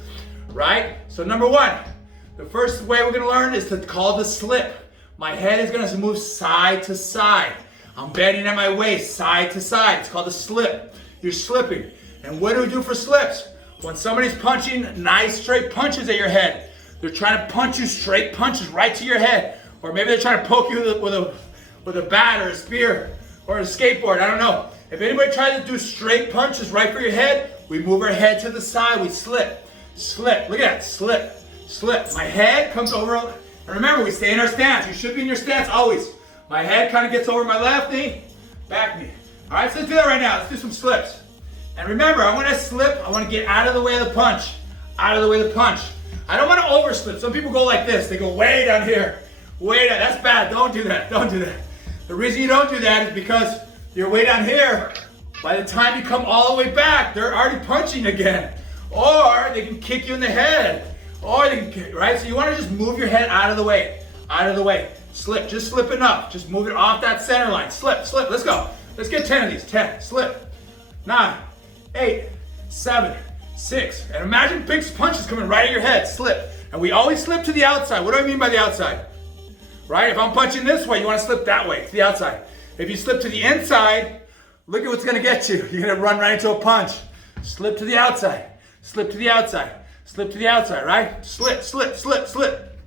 right? So number 1, the first way we're gonna learn is to call the slip. My head is gonna move side to side. I'm bending at my waist, side to side. It's called a slip. You're slipping. And what do we do for slips? When somebody's punching nice straight punches at your head, they're trying to punch you straight punches right to your head. Or maybe they're trying to poke you with a bat or a spear or a skateboard, I don't know. If anybody tries to do straight punches right for your head, we move our head to the side, we slip, slip. Look at that, slip, slip. My head comes over, and remember, we stay in our stance. You should be in your stance always. My head kind of gets over my left knee, back knee. All right, so let's do that right now. Let's do some slips. And remember, I want to slip, I want to get out of the way of the punch. Out of the way of the punch. I don't want to overslip. Some people go like this. They go way down here. Way down. That's bad. Don't do that. Don't do that. The reason you don't do that is because you're way down here. By the time you come all the way back, they're already punching again. Or they can kick you in the head. Or they can, right? So you want to just move your head out of the way. Out of the way. Slip. Just slip enough. Just move it off that center line. Slip, slip. Let's go. Let's get 10 of these. 10. Slip. 9, 8, 7, 6. And imagine big punches coming right at your head. Slip. And we always slip to the outside. What do I mean by the outside? Right? If I'm punching this way, you want to slip that way, to the outside. If you slip to the inside, look at what's going to get you. You're going to run right into a punch. Slip to the outside. Slip to the outside. Slip to the outside, right? Slip, slip, slip, slip.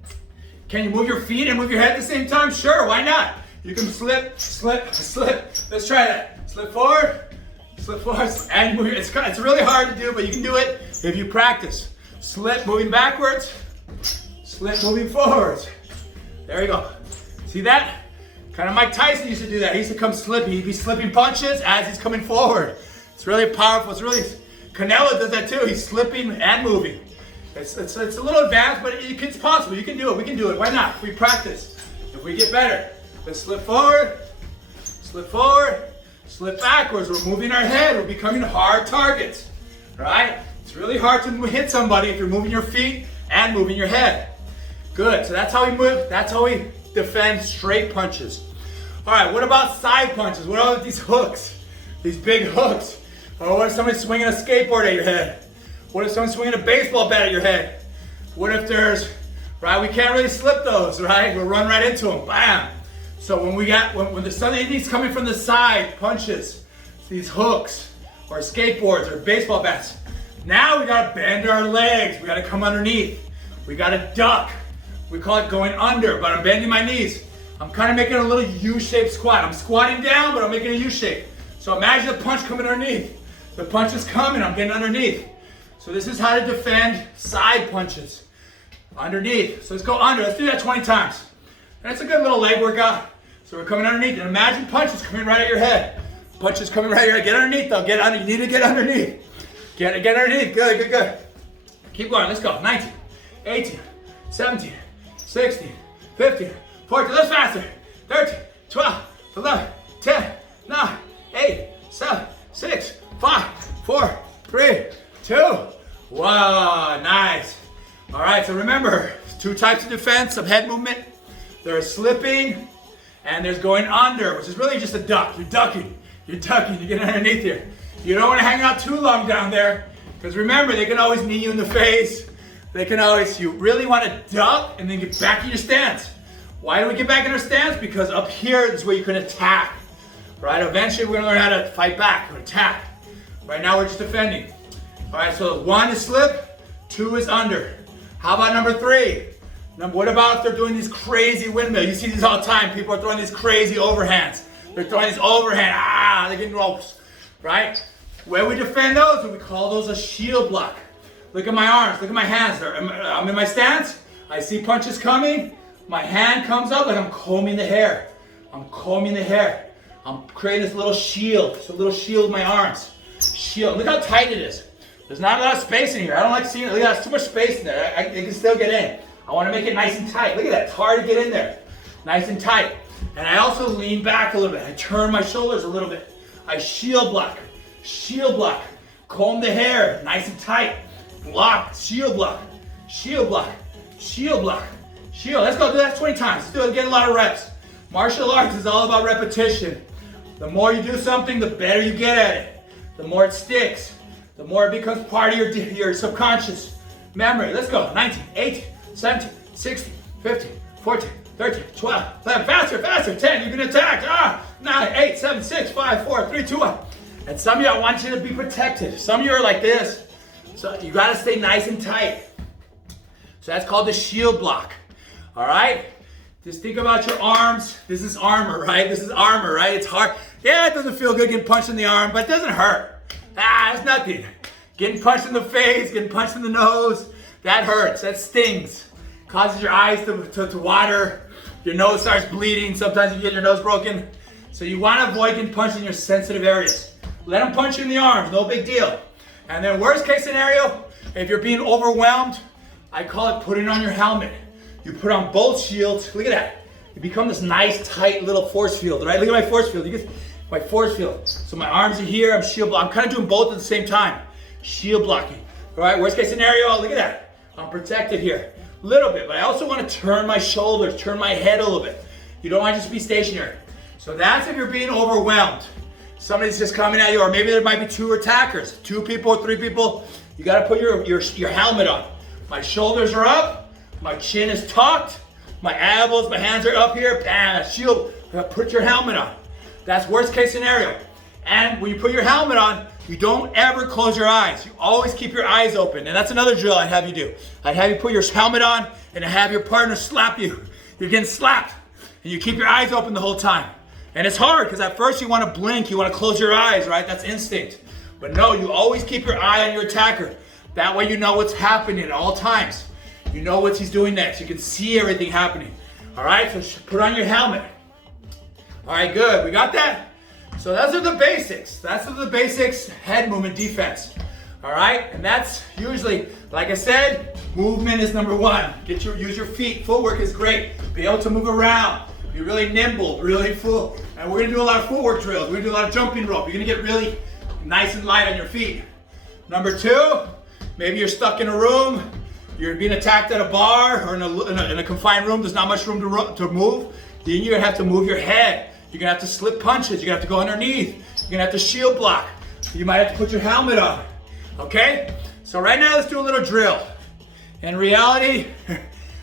Can you move your feet and move your head at the same time? Sure, why not? You can slip, slip, slip. Let's try that. Slip forward, and move. It's really hard to do, but you can do it if you practice. Slip, moving backwards. Slip, moving forwards. There you go. See that? Kind of Mike Tyson used to do that. He used to come slipping. He'd be slipping punches as he's coming forward. It's really powerful. It's really, Canelo does that too. He's slipping and moving. It's a little advanced, but it's possible. You can do it. We can do it. Why not? If we practice, if we get better. Let's slip forward, slip backwards. We're moving our head. We're becoming hard targets, right? It's really hard to hit somebody if you're moving your feet and moving your head. Good. So that's how we move. That's how we defend straight punches. All right. What about side punches? What about these hooks? These big hooks. Or what if somebody's swinging a skateboard at your head? What if someone's swinging a baseball bat at your head? What if there's, right? We can't really slip those, right? We'll run right into them. Bam. So when the something's coming from the side, punches, these hooks, or skateboards, or baseball bats. Now we gotta bend our legs. We gotta come underneath. We gotta duck. We call it going under, but I'm bending my knees. I'm kind of making a little U-shaped squat. I'm squatting down, but I'm making a U-shape. So imagine the punch coming underneath. The punch is coming, I'm getting underneath. So this is how to defend side punches. Underneath. So let's go under. Let's do that 20 times. And it's a good little leg workout. So we're coming underneath. And imagine punches coming right at your head. Punches coming right at your head. Get underneath though. Get under. You need to get underneath. Get underneath. Good, good, good. Keep going. Let's go. 19, 18, 17, 16, 15, 14. Let's faster. 13, 12, 11, 10, 9, 8, 7, 6, 5, 4, 3, 2, 1. Nice. All right, so remember, two types of defense of head movement. There's slipping and there's going under, which is really just a duck. You're ducking, you're getting underneath here. You don't want to hang out too long down there because remember, they can always knee you in the face. You really want to duck and then get back in your stance. Why do we get back in our stance? Because up here is where you can attack, right? Eventually, we're going to learn how to fight back or attack. Right now, we're just defending. All right, so 1 is slip, 2 is under. How about number 3? What about if they're doing these crazy windmills? You see these all the time. People are throwing these crazy overhands. They're throwing these overhand. They're getting ropes, right? When we defend those, we call those a shield block. Look at my arms. Look at my hands. I'm in my stance. I see punches coming. My hand comes up like I'm combing the hair. I'm creating this little shield. It's a little shield with my arms. Shield. Look how tight it is. There's not a lot of space in here. I don't like seeing it. Look at that. There's too much space in there. I can still get in. I want to make it nice and tight. Look at that. It's hard to get in there. Nice and tight. And I also lean back a little bit. I turn my shoulders a little bit. I shield block. Shield block. Comb the hair. Nice and tight. Block. Shield block. Shield block. Shield block. Shield. Let's go do that 20 times. Let's do it. Get a lot of reps. Martial arts is all about repetition. The more you do something, the better you get at it. The more it sticks. The more it becomes part of your subconscious memory. Let's go. 19, 18, 17, 16, 15, 14, 13, 12, 11. Faster, faster. 10. You can attack. 9, 8, 7, 6, 5, 4, 3, 2, 1. And some of you, I want you to be protected. Some of you are like this. So you got to stay nice and tight. So that's called the shield block. All right? Just think about your arms. This is armor, right? This is armor, right? It's hard. Yeah, it doesn't feel good getting punched in the arm, but it doesn't hurt. It's nothing. Getting punched in the face, getting punched in the nose, that hurts. That stings. Causes your eyes to water. Your nose starts bleeding. Sometimes you get your nose broken. So you want to avoid getting punched in your sensitive areas. Let them punch you in the arms. No big deal. And then worst case scenario, if you're being overwhelmed, I call it putting on your helmet. You put on both shields. Look at that. You become this nice, tight little force field, right? Look at my force field. You get my force field. So my arms are here. I'm shield blocking. I'm kind of doing both at the same time. Shield blocking. All right, worst case scenario, look at that. I'm protected here. A little bit, but I also want to turn my shoulders, turn my head a little bit. You don't want to just be stationary. So that's if you're being overwhelmed. Somebody's just coming at you, or maybe there might be 2 attackers. 2 people, 3 people. You got to put your helmet on. My shoulders are up. My chin is tucked. My elbows, my hands are up here. Bam, shield. Put your helmet on. That's worst case scenario. And when you put your helmet on, you don't ever close your eyes. You always keep your eyes open. And that's another drill I'd have you do. I'd have you put your helmet on and have your partner slap you. You're getting slapped. And you keep your eyes open the whole time. And it's hard because at first you want to blink. You want to close your eyes, right? That's instinct. But no, you always keep your eye on your attacker. That way you know what's happening at all times. You know what he's doing next. You can see everything happening. All right, so put on your helmet. All right, good. We got that? So those are the basics. That's the basics, head movement defense. All right, and that's usually, like I said, movement is number one. Use your feet. Footwork is great. Be able to move around. Be really nimble, really full. And we're gonna do a lot of footwork drills. We're gonna do a lot of jumping rope. You're gonna get really nice and light on your feet. Number two, maybe you're stuck in a room. You're being attacked at a bar or in a confined room. There's not much room to move. Then you're gonna have to move your head. You're gonna have to slip punches. You're gonna have to go underneath. You're gonna have to shield block. You might have to put your helmet on. Okay? So right now, let's do a little drill. In reality,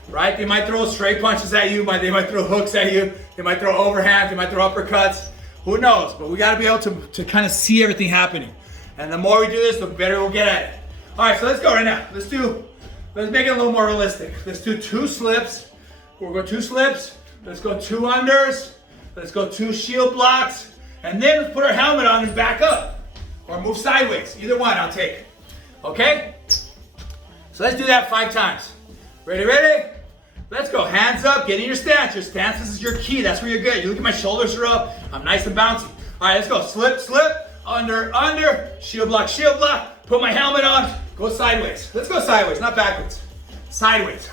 right, they might throw straight punches at you, they might throw hooks at you, they might throw overhands, they might throw uppercuts. Who knows? But we gotta be able to kind of see everything happening. And the more we do this, the better we'll get at it. All right, so let's go right now. Let's make it a little more realistic. Let's do 2 slips. We'll go 2 slips. Let's go 2 unders. Let's go 2 shield blocks. And then let's put our helmet on and back up. Or move sideways. Either one I'll take. Okay? So let's do that 5 times. Ready, ready? Let's go. Hands up. Get in your stance. Your stance, this is your key. That's where you're good. You look at my shoulders are up. I'm nice and bouncy. All right, let's go. Slip, slip. Under, under. Shield block, shield block. Put my helmet on. Go sideways. Let's go sideways, not backwards. Sideways.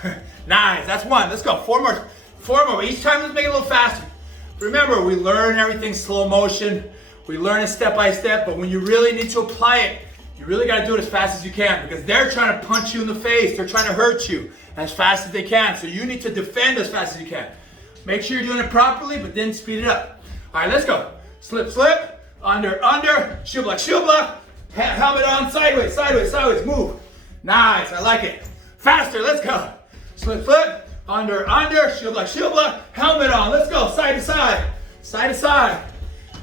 Nice. That's 1. Let's go. 4 more. 4 more. Each time, let's make it a little faster. Remember, we learn everything slow motion. We learn it step by step, but when you really need to apply it, you really got to do it as fast as you can because they're trying to punch you in the face. They're trying to hurt you as fast as they can. So you need to defend as fast as you can. Make sure you're doing it properly, but then speed it up. All right, let's go. Slip, slip. Under, under. Shield block, shield block. Helmet on. Sideways, sideways, sideways. Move. Nice. I like it. Faster. Let's go. Slip, slip. Under, under. Shield block, shield block. Helmet on. Let's go. Side to side. Side to side.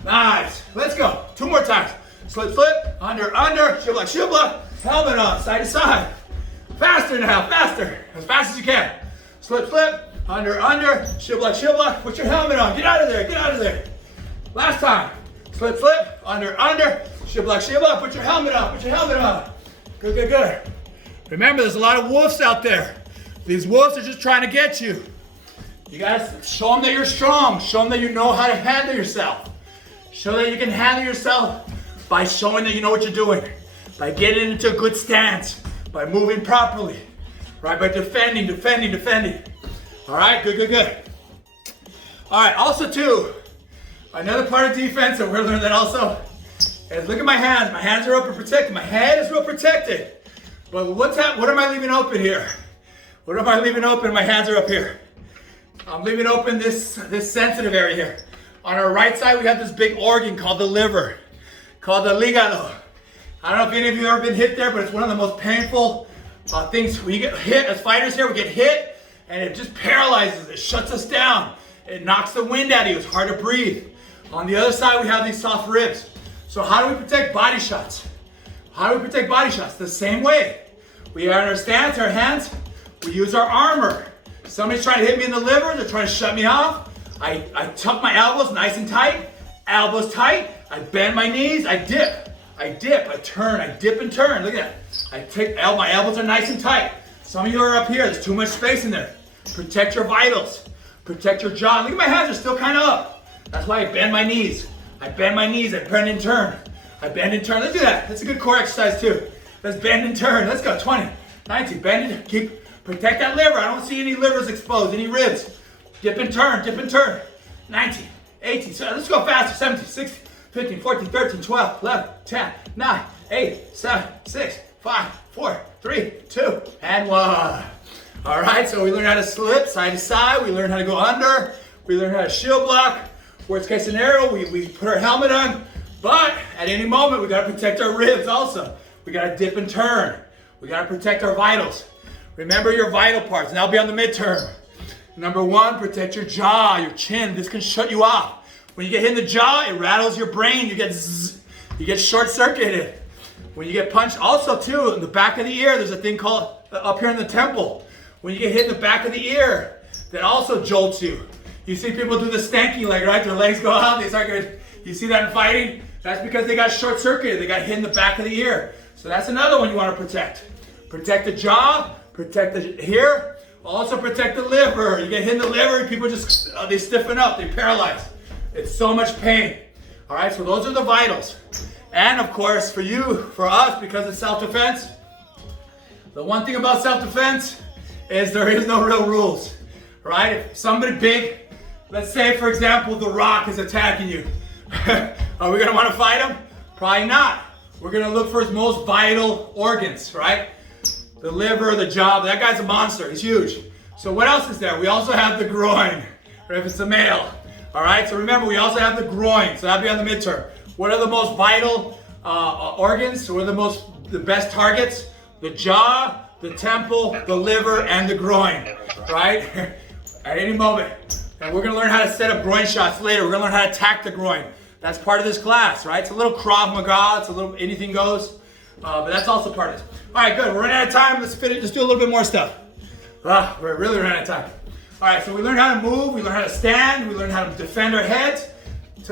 Nice. Let's go. 2 more times. Slip, slip. Under, under. Shield block. Helmet on. Side to side. Faster now. Faster. As fast as you can. Slip, slip. Under, under. Shield block. Put your helmet on. Get out of there. Get out of there. Last time. Slip, slip. Under, under. Shield block. Put your helmet on. Put your helmet on. Good, good, good. Remember, there's a lot of wolves out there. These wolves are just trying to get you. You guys show them that you're strong. Show them that you know how to handle yourself. Show that you can handle yourself by showing that you know what you're doing. By getting into a good stance. By moving properly. Right? By defending. All right? Good, good, good. All right. Also, too, another part of defense that we're learning that also is look at my hands. My hands are open protected. My head is real protected. But what am I leaving open here? What am I leaving open? My hands are up here. I'm leaving open this sensitive area here. On our right side, we have this big organ called the liver, called the hígado. I don't know if any of you have ever been hit there, but it's one of the most painful things. When you get hit, as fighters here, we get hit, and it just paralyzes. It shuts us down. It knocks the wind out of you. It's hard to breathe. On the other side, we have these soft ribs. So how do we protect body shots? How do we protect body shots? The same way. We are in our stance, our hands. We use our armor. Somebody's trying to hit me in the liver. They're trying to shut me off. I tuck my elbows nice and tight. Elbows tight. I bend my knees. I dip. I turn. I dip and turn. Look at that. My elbows are nice and tight. Some of you are up here. There's too much space in there. Protect your vitals. Protect your jaw. Look at my hands. They're still kind of up. That's why I bend my knees. I bend and turn. I bend and turn. Let's do that. That's a good core exercise too. Let's bend and turn. Let's go. 20, 19. Bend and protect that liver. I don't see any livers exposed, any ribs. Dip and turn. 19, 18. So let's go faster. 17, 16, 15, 14, 13, 12, 11, 10, 9, 8, 7, 6, 5, 4, 3, 2, and 1. All right, so we learned how to slip side to side. We learned how to go under. We learned how to shield block. Worst case scenario, we put our helmet on. But at any moment, we got to protect our ribs also. We got to dip and turn. We got to protect our vitals. Remember your vital parts, and that'll be on the midterm. Number 1, protect your jaw, your chin. This can shut you off. When you get hit in the jaw, it rattles your brain. You get zzz, you get short-circuited. When you get punched, also too, in the back of the ear, there's a thing called, up here in the temple. When you get hit in the back of the ear, that also jolts you. You see people do the stanky leg, right? Their legs go out, they start getting, you see that in fighting? That's because they got short-circuited. They got hit in the back of the ear. So that's another one you want to protect. Protect the jaw, protect the ear, also protect the liver. You get hit in the liver, people just, they stiffen up, they paralyze. It's so much pain. All right, so those are the vitals. And of course, for you, for us, because it's self-defense, the one thing about self-defense is there is no real rules, right? If somebody big, let's say for example, The Rock is attacking you. Are we gonna wanna fight him? Probably not. We're gonna look for his most vital organs, right? The liver, the jaw, that guy's a monster, he's huge. So what else is there? We also have the groin, or if it's a male. All right, so remember, we also have the groin, so that'll be on the midterm. What are the most vital organs? So what are the best targets? The jaw, the temple, the liver, and the groin, right? At any moment. And we're gonna learn how to set up groin shots later. We're gonna learn how to attack the groin. That's part of this class, right? It's a little Krav Maga, it's a little anything goes, but that's also part of it. All right, good, we're running out of time. Let's finish, let's do a little bit more stuff. We're really running out of time. All right, so we learned how to move, we learned how to stand, we learned how to defend our heads.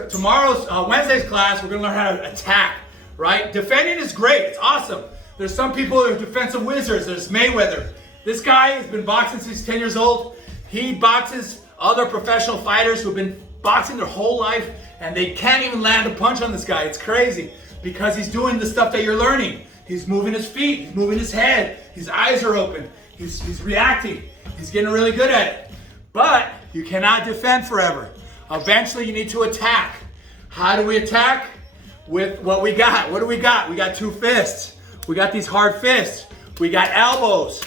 Tomorrow's, Wednesday's class, we're gonna learn how to attack, right? Defending is great, it's awesome. There's some people who are defensive wizards. There's Mayweather. This guy has been boxing since he's 10 years old. He boxes other professional fighters who've been boxing their whole life, and they can't even land a punch on this guy. It's crazy, because he's doing the stuff that you're learning. He's moving his feet, he's moving his head, his eyes are open, he's reacting, he's getting really good at it. But you cannot defend forever. Eventually you need to attack. How do we attack? With what we got. What do we got? We got two fists. We got these hard fists. We got elbows.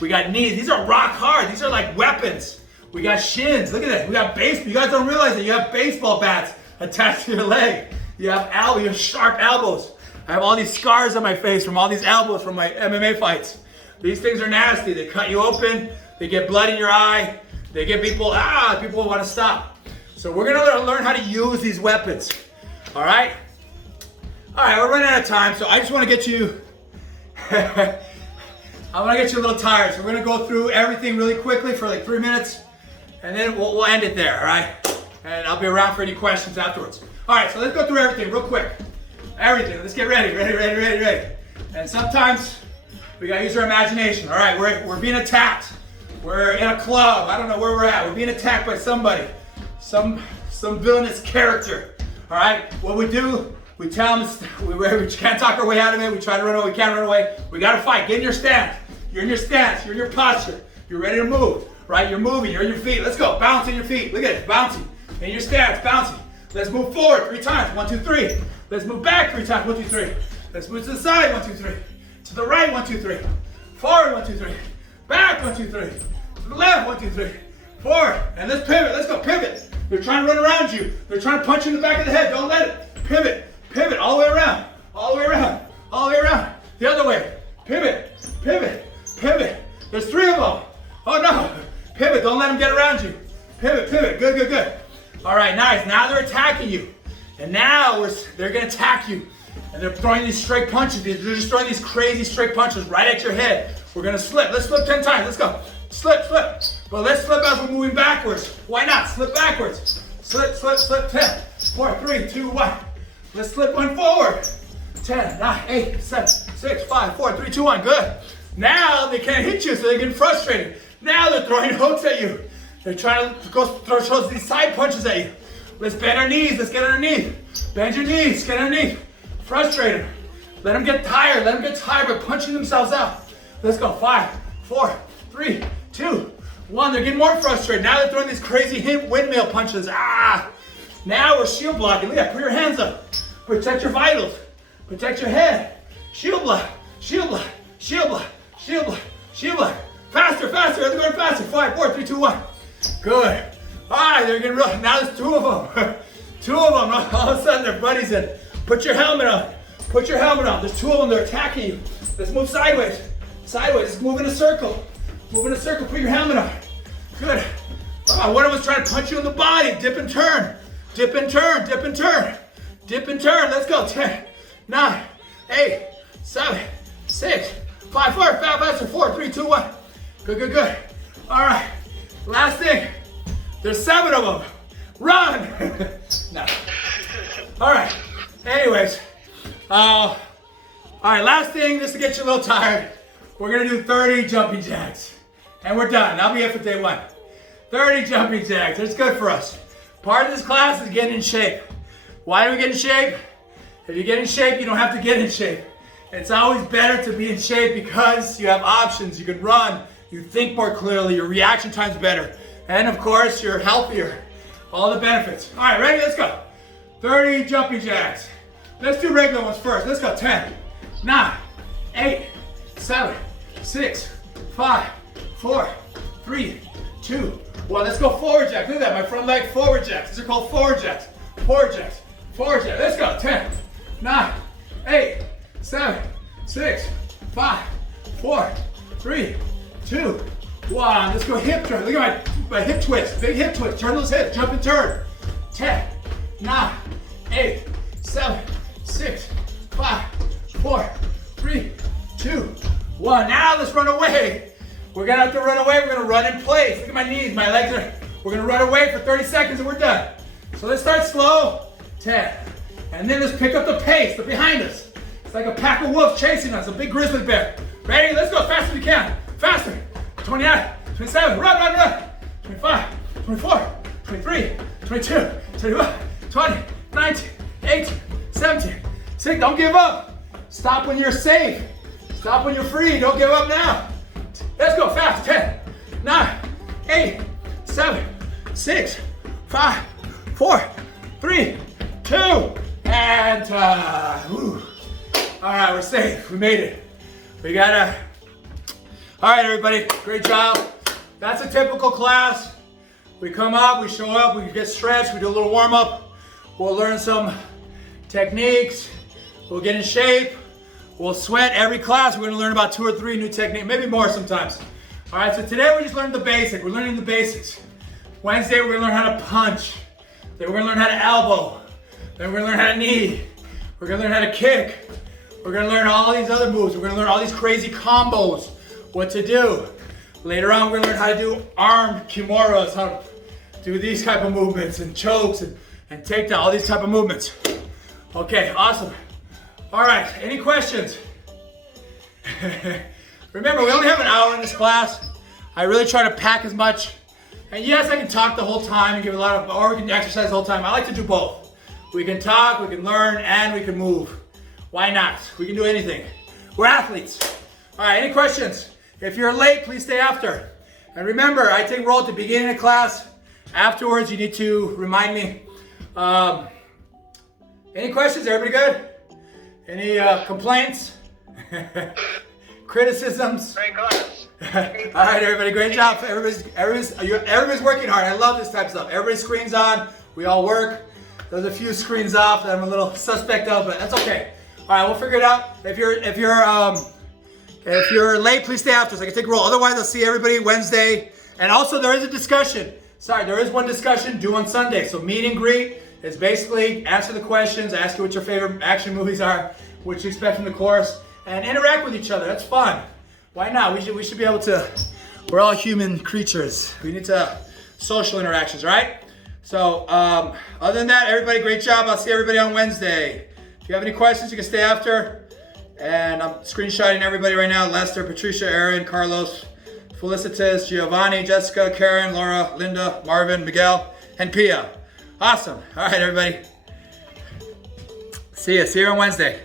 We got knees. These are rock hard. These are like weapons. We got shins. Look at this. We got baseball. You guys don't realize that you have baseball bats attached to your leg. You have sharp elbows. I have all these scars on my face from all these elbows from my MMA fights. These things are nasty. They cut you open. They get blood in your eye. They get people want to stop. So we're gonna learn how to use these weapons. All right? All right, we're running out of time, so I just want to get you, I want to get you a little tired. So we're gonna go through everything really quickly for like 3 minutes, and then we'll end it there, all right? And I'll be around for any questions afterwards. All right, so let's go through everything real quick. Everything, let's get ready. And sometimes we gotta use our imagination. All right, we're being attacked. We're in a club, I don't know where we're at. We're being attacked by somebody, some villainous character. All right, what we do, we tell them we can't talk our way out of it. We try to run away, we can't run away. We gotta fight, get in your stance. You're in your stance, you're in your posture. You're ready to move, right? You're moving, you're in your feet. Let's go, bounce in your feet. Look at it, bouncing. In your stance, bouncing. Let's move forward 3 times, 1, 2, 3. Let's move back 3 times, 1, 2, 3. Let's move to the side, 1, 2, 3. To the right, 1, 2, 3. Forward, 1, 2, 3. Back, 1, 2, 3. To the left, 1, 2, 3. Forward, and let's pivot, let's go, pivot. They're trying to run around you. They're trying to punch you in the back of the head, don't let it. Pivot. Pivot all the way around, all the way around, all the way around. The other way. Pivot, pivot, pivot. There's 3 of them. Oh no. Pivot, don't let them get around you. Pivot, pivot, good. All right, nice. Now they're attacking you. And now they're gonna attack you. And they're throwing these straight punches. They're just throwing these crazy straight punches right at your head. We're gonna slip. Let's slip 10 times. Let's go. Slip. But let's slip as we're moving backwards. Why not? Slip backwards. Slip. 10, 4, 3, 2, 1. Let's slip 1 forward. 10, 9, 8, 7, 6, 5, 4, 3, 2, 1. Good. Now they can't hit you, so they're getting frustrated. Now they're throwing hooks at you. They're trying to go throw these side punches at you. Let's bend our knees. Let's get underneath. Bend your knees. Get underneath. Frustrate them. Let them get tired. Let them get tired by punching themselves out. Let's go. 5, 4, 3, 2, 1. They're getting more frustrated. Now they're throwing these crazy windmill punches. Now we're shield blocking. Look at that. Put your hands up. Protect your vitals. Protect your head. Shield block. Shield block. Shield block. Shield block. Shield block. Faster. They're going faster. 5, 4, 3, 2, 1. Good. All right, they're getting real. Now there's 2 of them. 2 of them. All of a sudden, their buddies in. Put your helmet on. Put your helmet on. There's 2 of them. They're attacking you. Let's move sideways. Let's move in a circle. Move in a circle. Put your helmet on. Good. One of them's trying to punch you in the body. Dip and turn. Dip and turn. Let's go. 10, 9, 8, 7, 6, 5, 4, faster. 4, 3, 2, 1. Good. All right. Last thing. There's 7 of them. Run. No. All right. Anyways. All right. Last thing, just to get you a little tired. We're gonna do 30 jumping jacks, and we're done. That'll be it for day 1. 30 jumping jacks. It's good for us. Part of this class is getting in shape. Why do we get in shape? If you get in shape, you don't have to get in shape. It's always better to be in shape because you have options. You can run, you think more clearly, your reaction time's better. And of course, you're healthier. All the benefits. All right, ready? Let's go. 30 jumping jacks. Let's do regular ones first. Let's go. 10, 9, 8, 7, 6, 5, 4, 3, 2, 1. Let's go forward jacks. Look at that, my front leg forward jacks. These are called forward jacks. Forward jacks. Forward jacks. Let's go. 10, 9, 8, 7, 6, 5, 4, 3, 2, 1. Let's go hip turn. Look at my hip twist. Big hip twist. Turn those hips. Jump and turn. 10, 9, 8, 7, 6, 5, 4, 3, 2, 1. Now let's run away. We're gonna have to run away. We're gonna run in place. Look at my knees. My legs are. We're gonna run away for 30 seconds and we're done. So let's start slow. 10. And then let's pick up the pace. Look behind us. It's like a pack of wolves chasing us. A big grizzly bear. Ready? Let's go fast as you can. Faster. 29, 27. Run, run, run. 25, 24, 23, 22, 21, 20, 19, 18, 17. 6. Don't give up. Stop when you're safe. Stop when you're free. Don't give up now. Let's go fast. 10, 9, 8, 7, 6, 5, 4, 3, 2, and all right, we're safe. We made it. We gotta. All right, everybody. Great job. That's a typical class. We come up, we show up, we get stretched, we do a little warm up. We'll learn some techniques. We'll get in shape. We'll sweat every class. We're gonna learn about 2 or 3 new techniques, maybe more sometimes. All right, so today we just learned the basic. We're learning the basics. Wednesday, we're gonna learn how to punch. Then we're gonna learn how to elbow. Then we're gonna learn how to knee. We're gonna learn how to kick. We're gonna learn all these other moves. We're gonna learn all these crazy combos, what to do. Later on, we're gonna learn how to do arm kimuras, how to do these type of movements and chokes and takedown, all these type of movements. Okay, awesome. All right, any questions? Remember, we only have an hour in this class. I really try to pack as much. And yes, I can talk the whole time and give a lot of, or we can exercise the whole time. I like to do both. We can talk, we can learn, and we can move. Why not? We can do anything. We're athletes. All right, any questions? If you're late, please stay after. And remember, I take roll at the beginning of class. Afterwards, you need to remind me. Any questions? Everybody good? Any complaints? Criticisms? Great class. All right, everybody, great job. Everybody's working hard. I love this type of stuff. Everybody's screen's on. We all work. There's a few screens off that I'm a little suspect of, but that's okay. All right, we'll figure it out. If you're late, please stay after so I can take a roll. Otherwise, I'll see everybody Wednesday. And also, there is a discussion. Sorry, there is one discussion due on Sunday. So meet and greet is basically answer the questions, ask you what your favorite action movies are, what you expect from the course, and interact with each other. That's fun. Why not? We should be able to. We're all human creatures. We need to social interactions, right? So other than that, everybody, great job. I'll see everybody on Wednesday. If you have any questions, you can stay after. And I'm screenshotting everybody right now. Lester, Patricia, Aaron, Carlos, Felicitas, Giovanni, Jessica, Karen, Laura, Linda, Marvin, Miguel, and Pia. Awesome. All right, everybody. See you on Wednesday.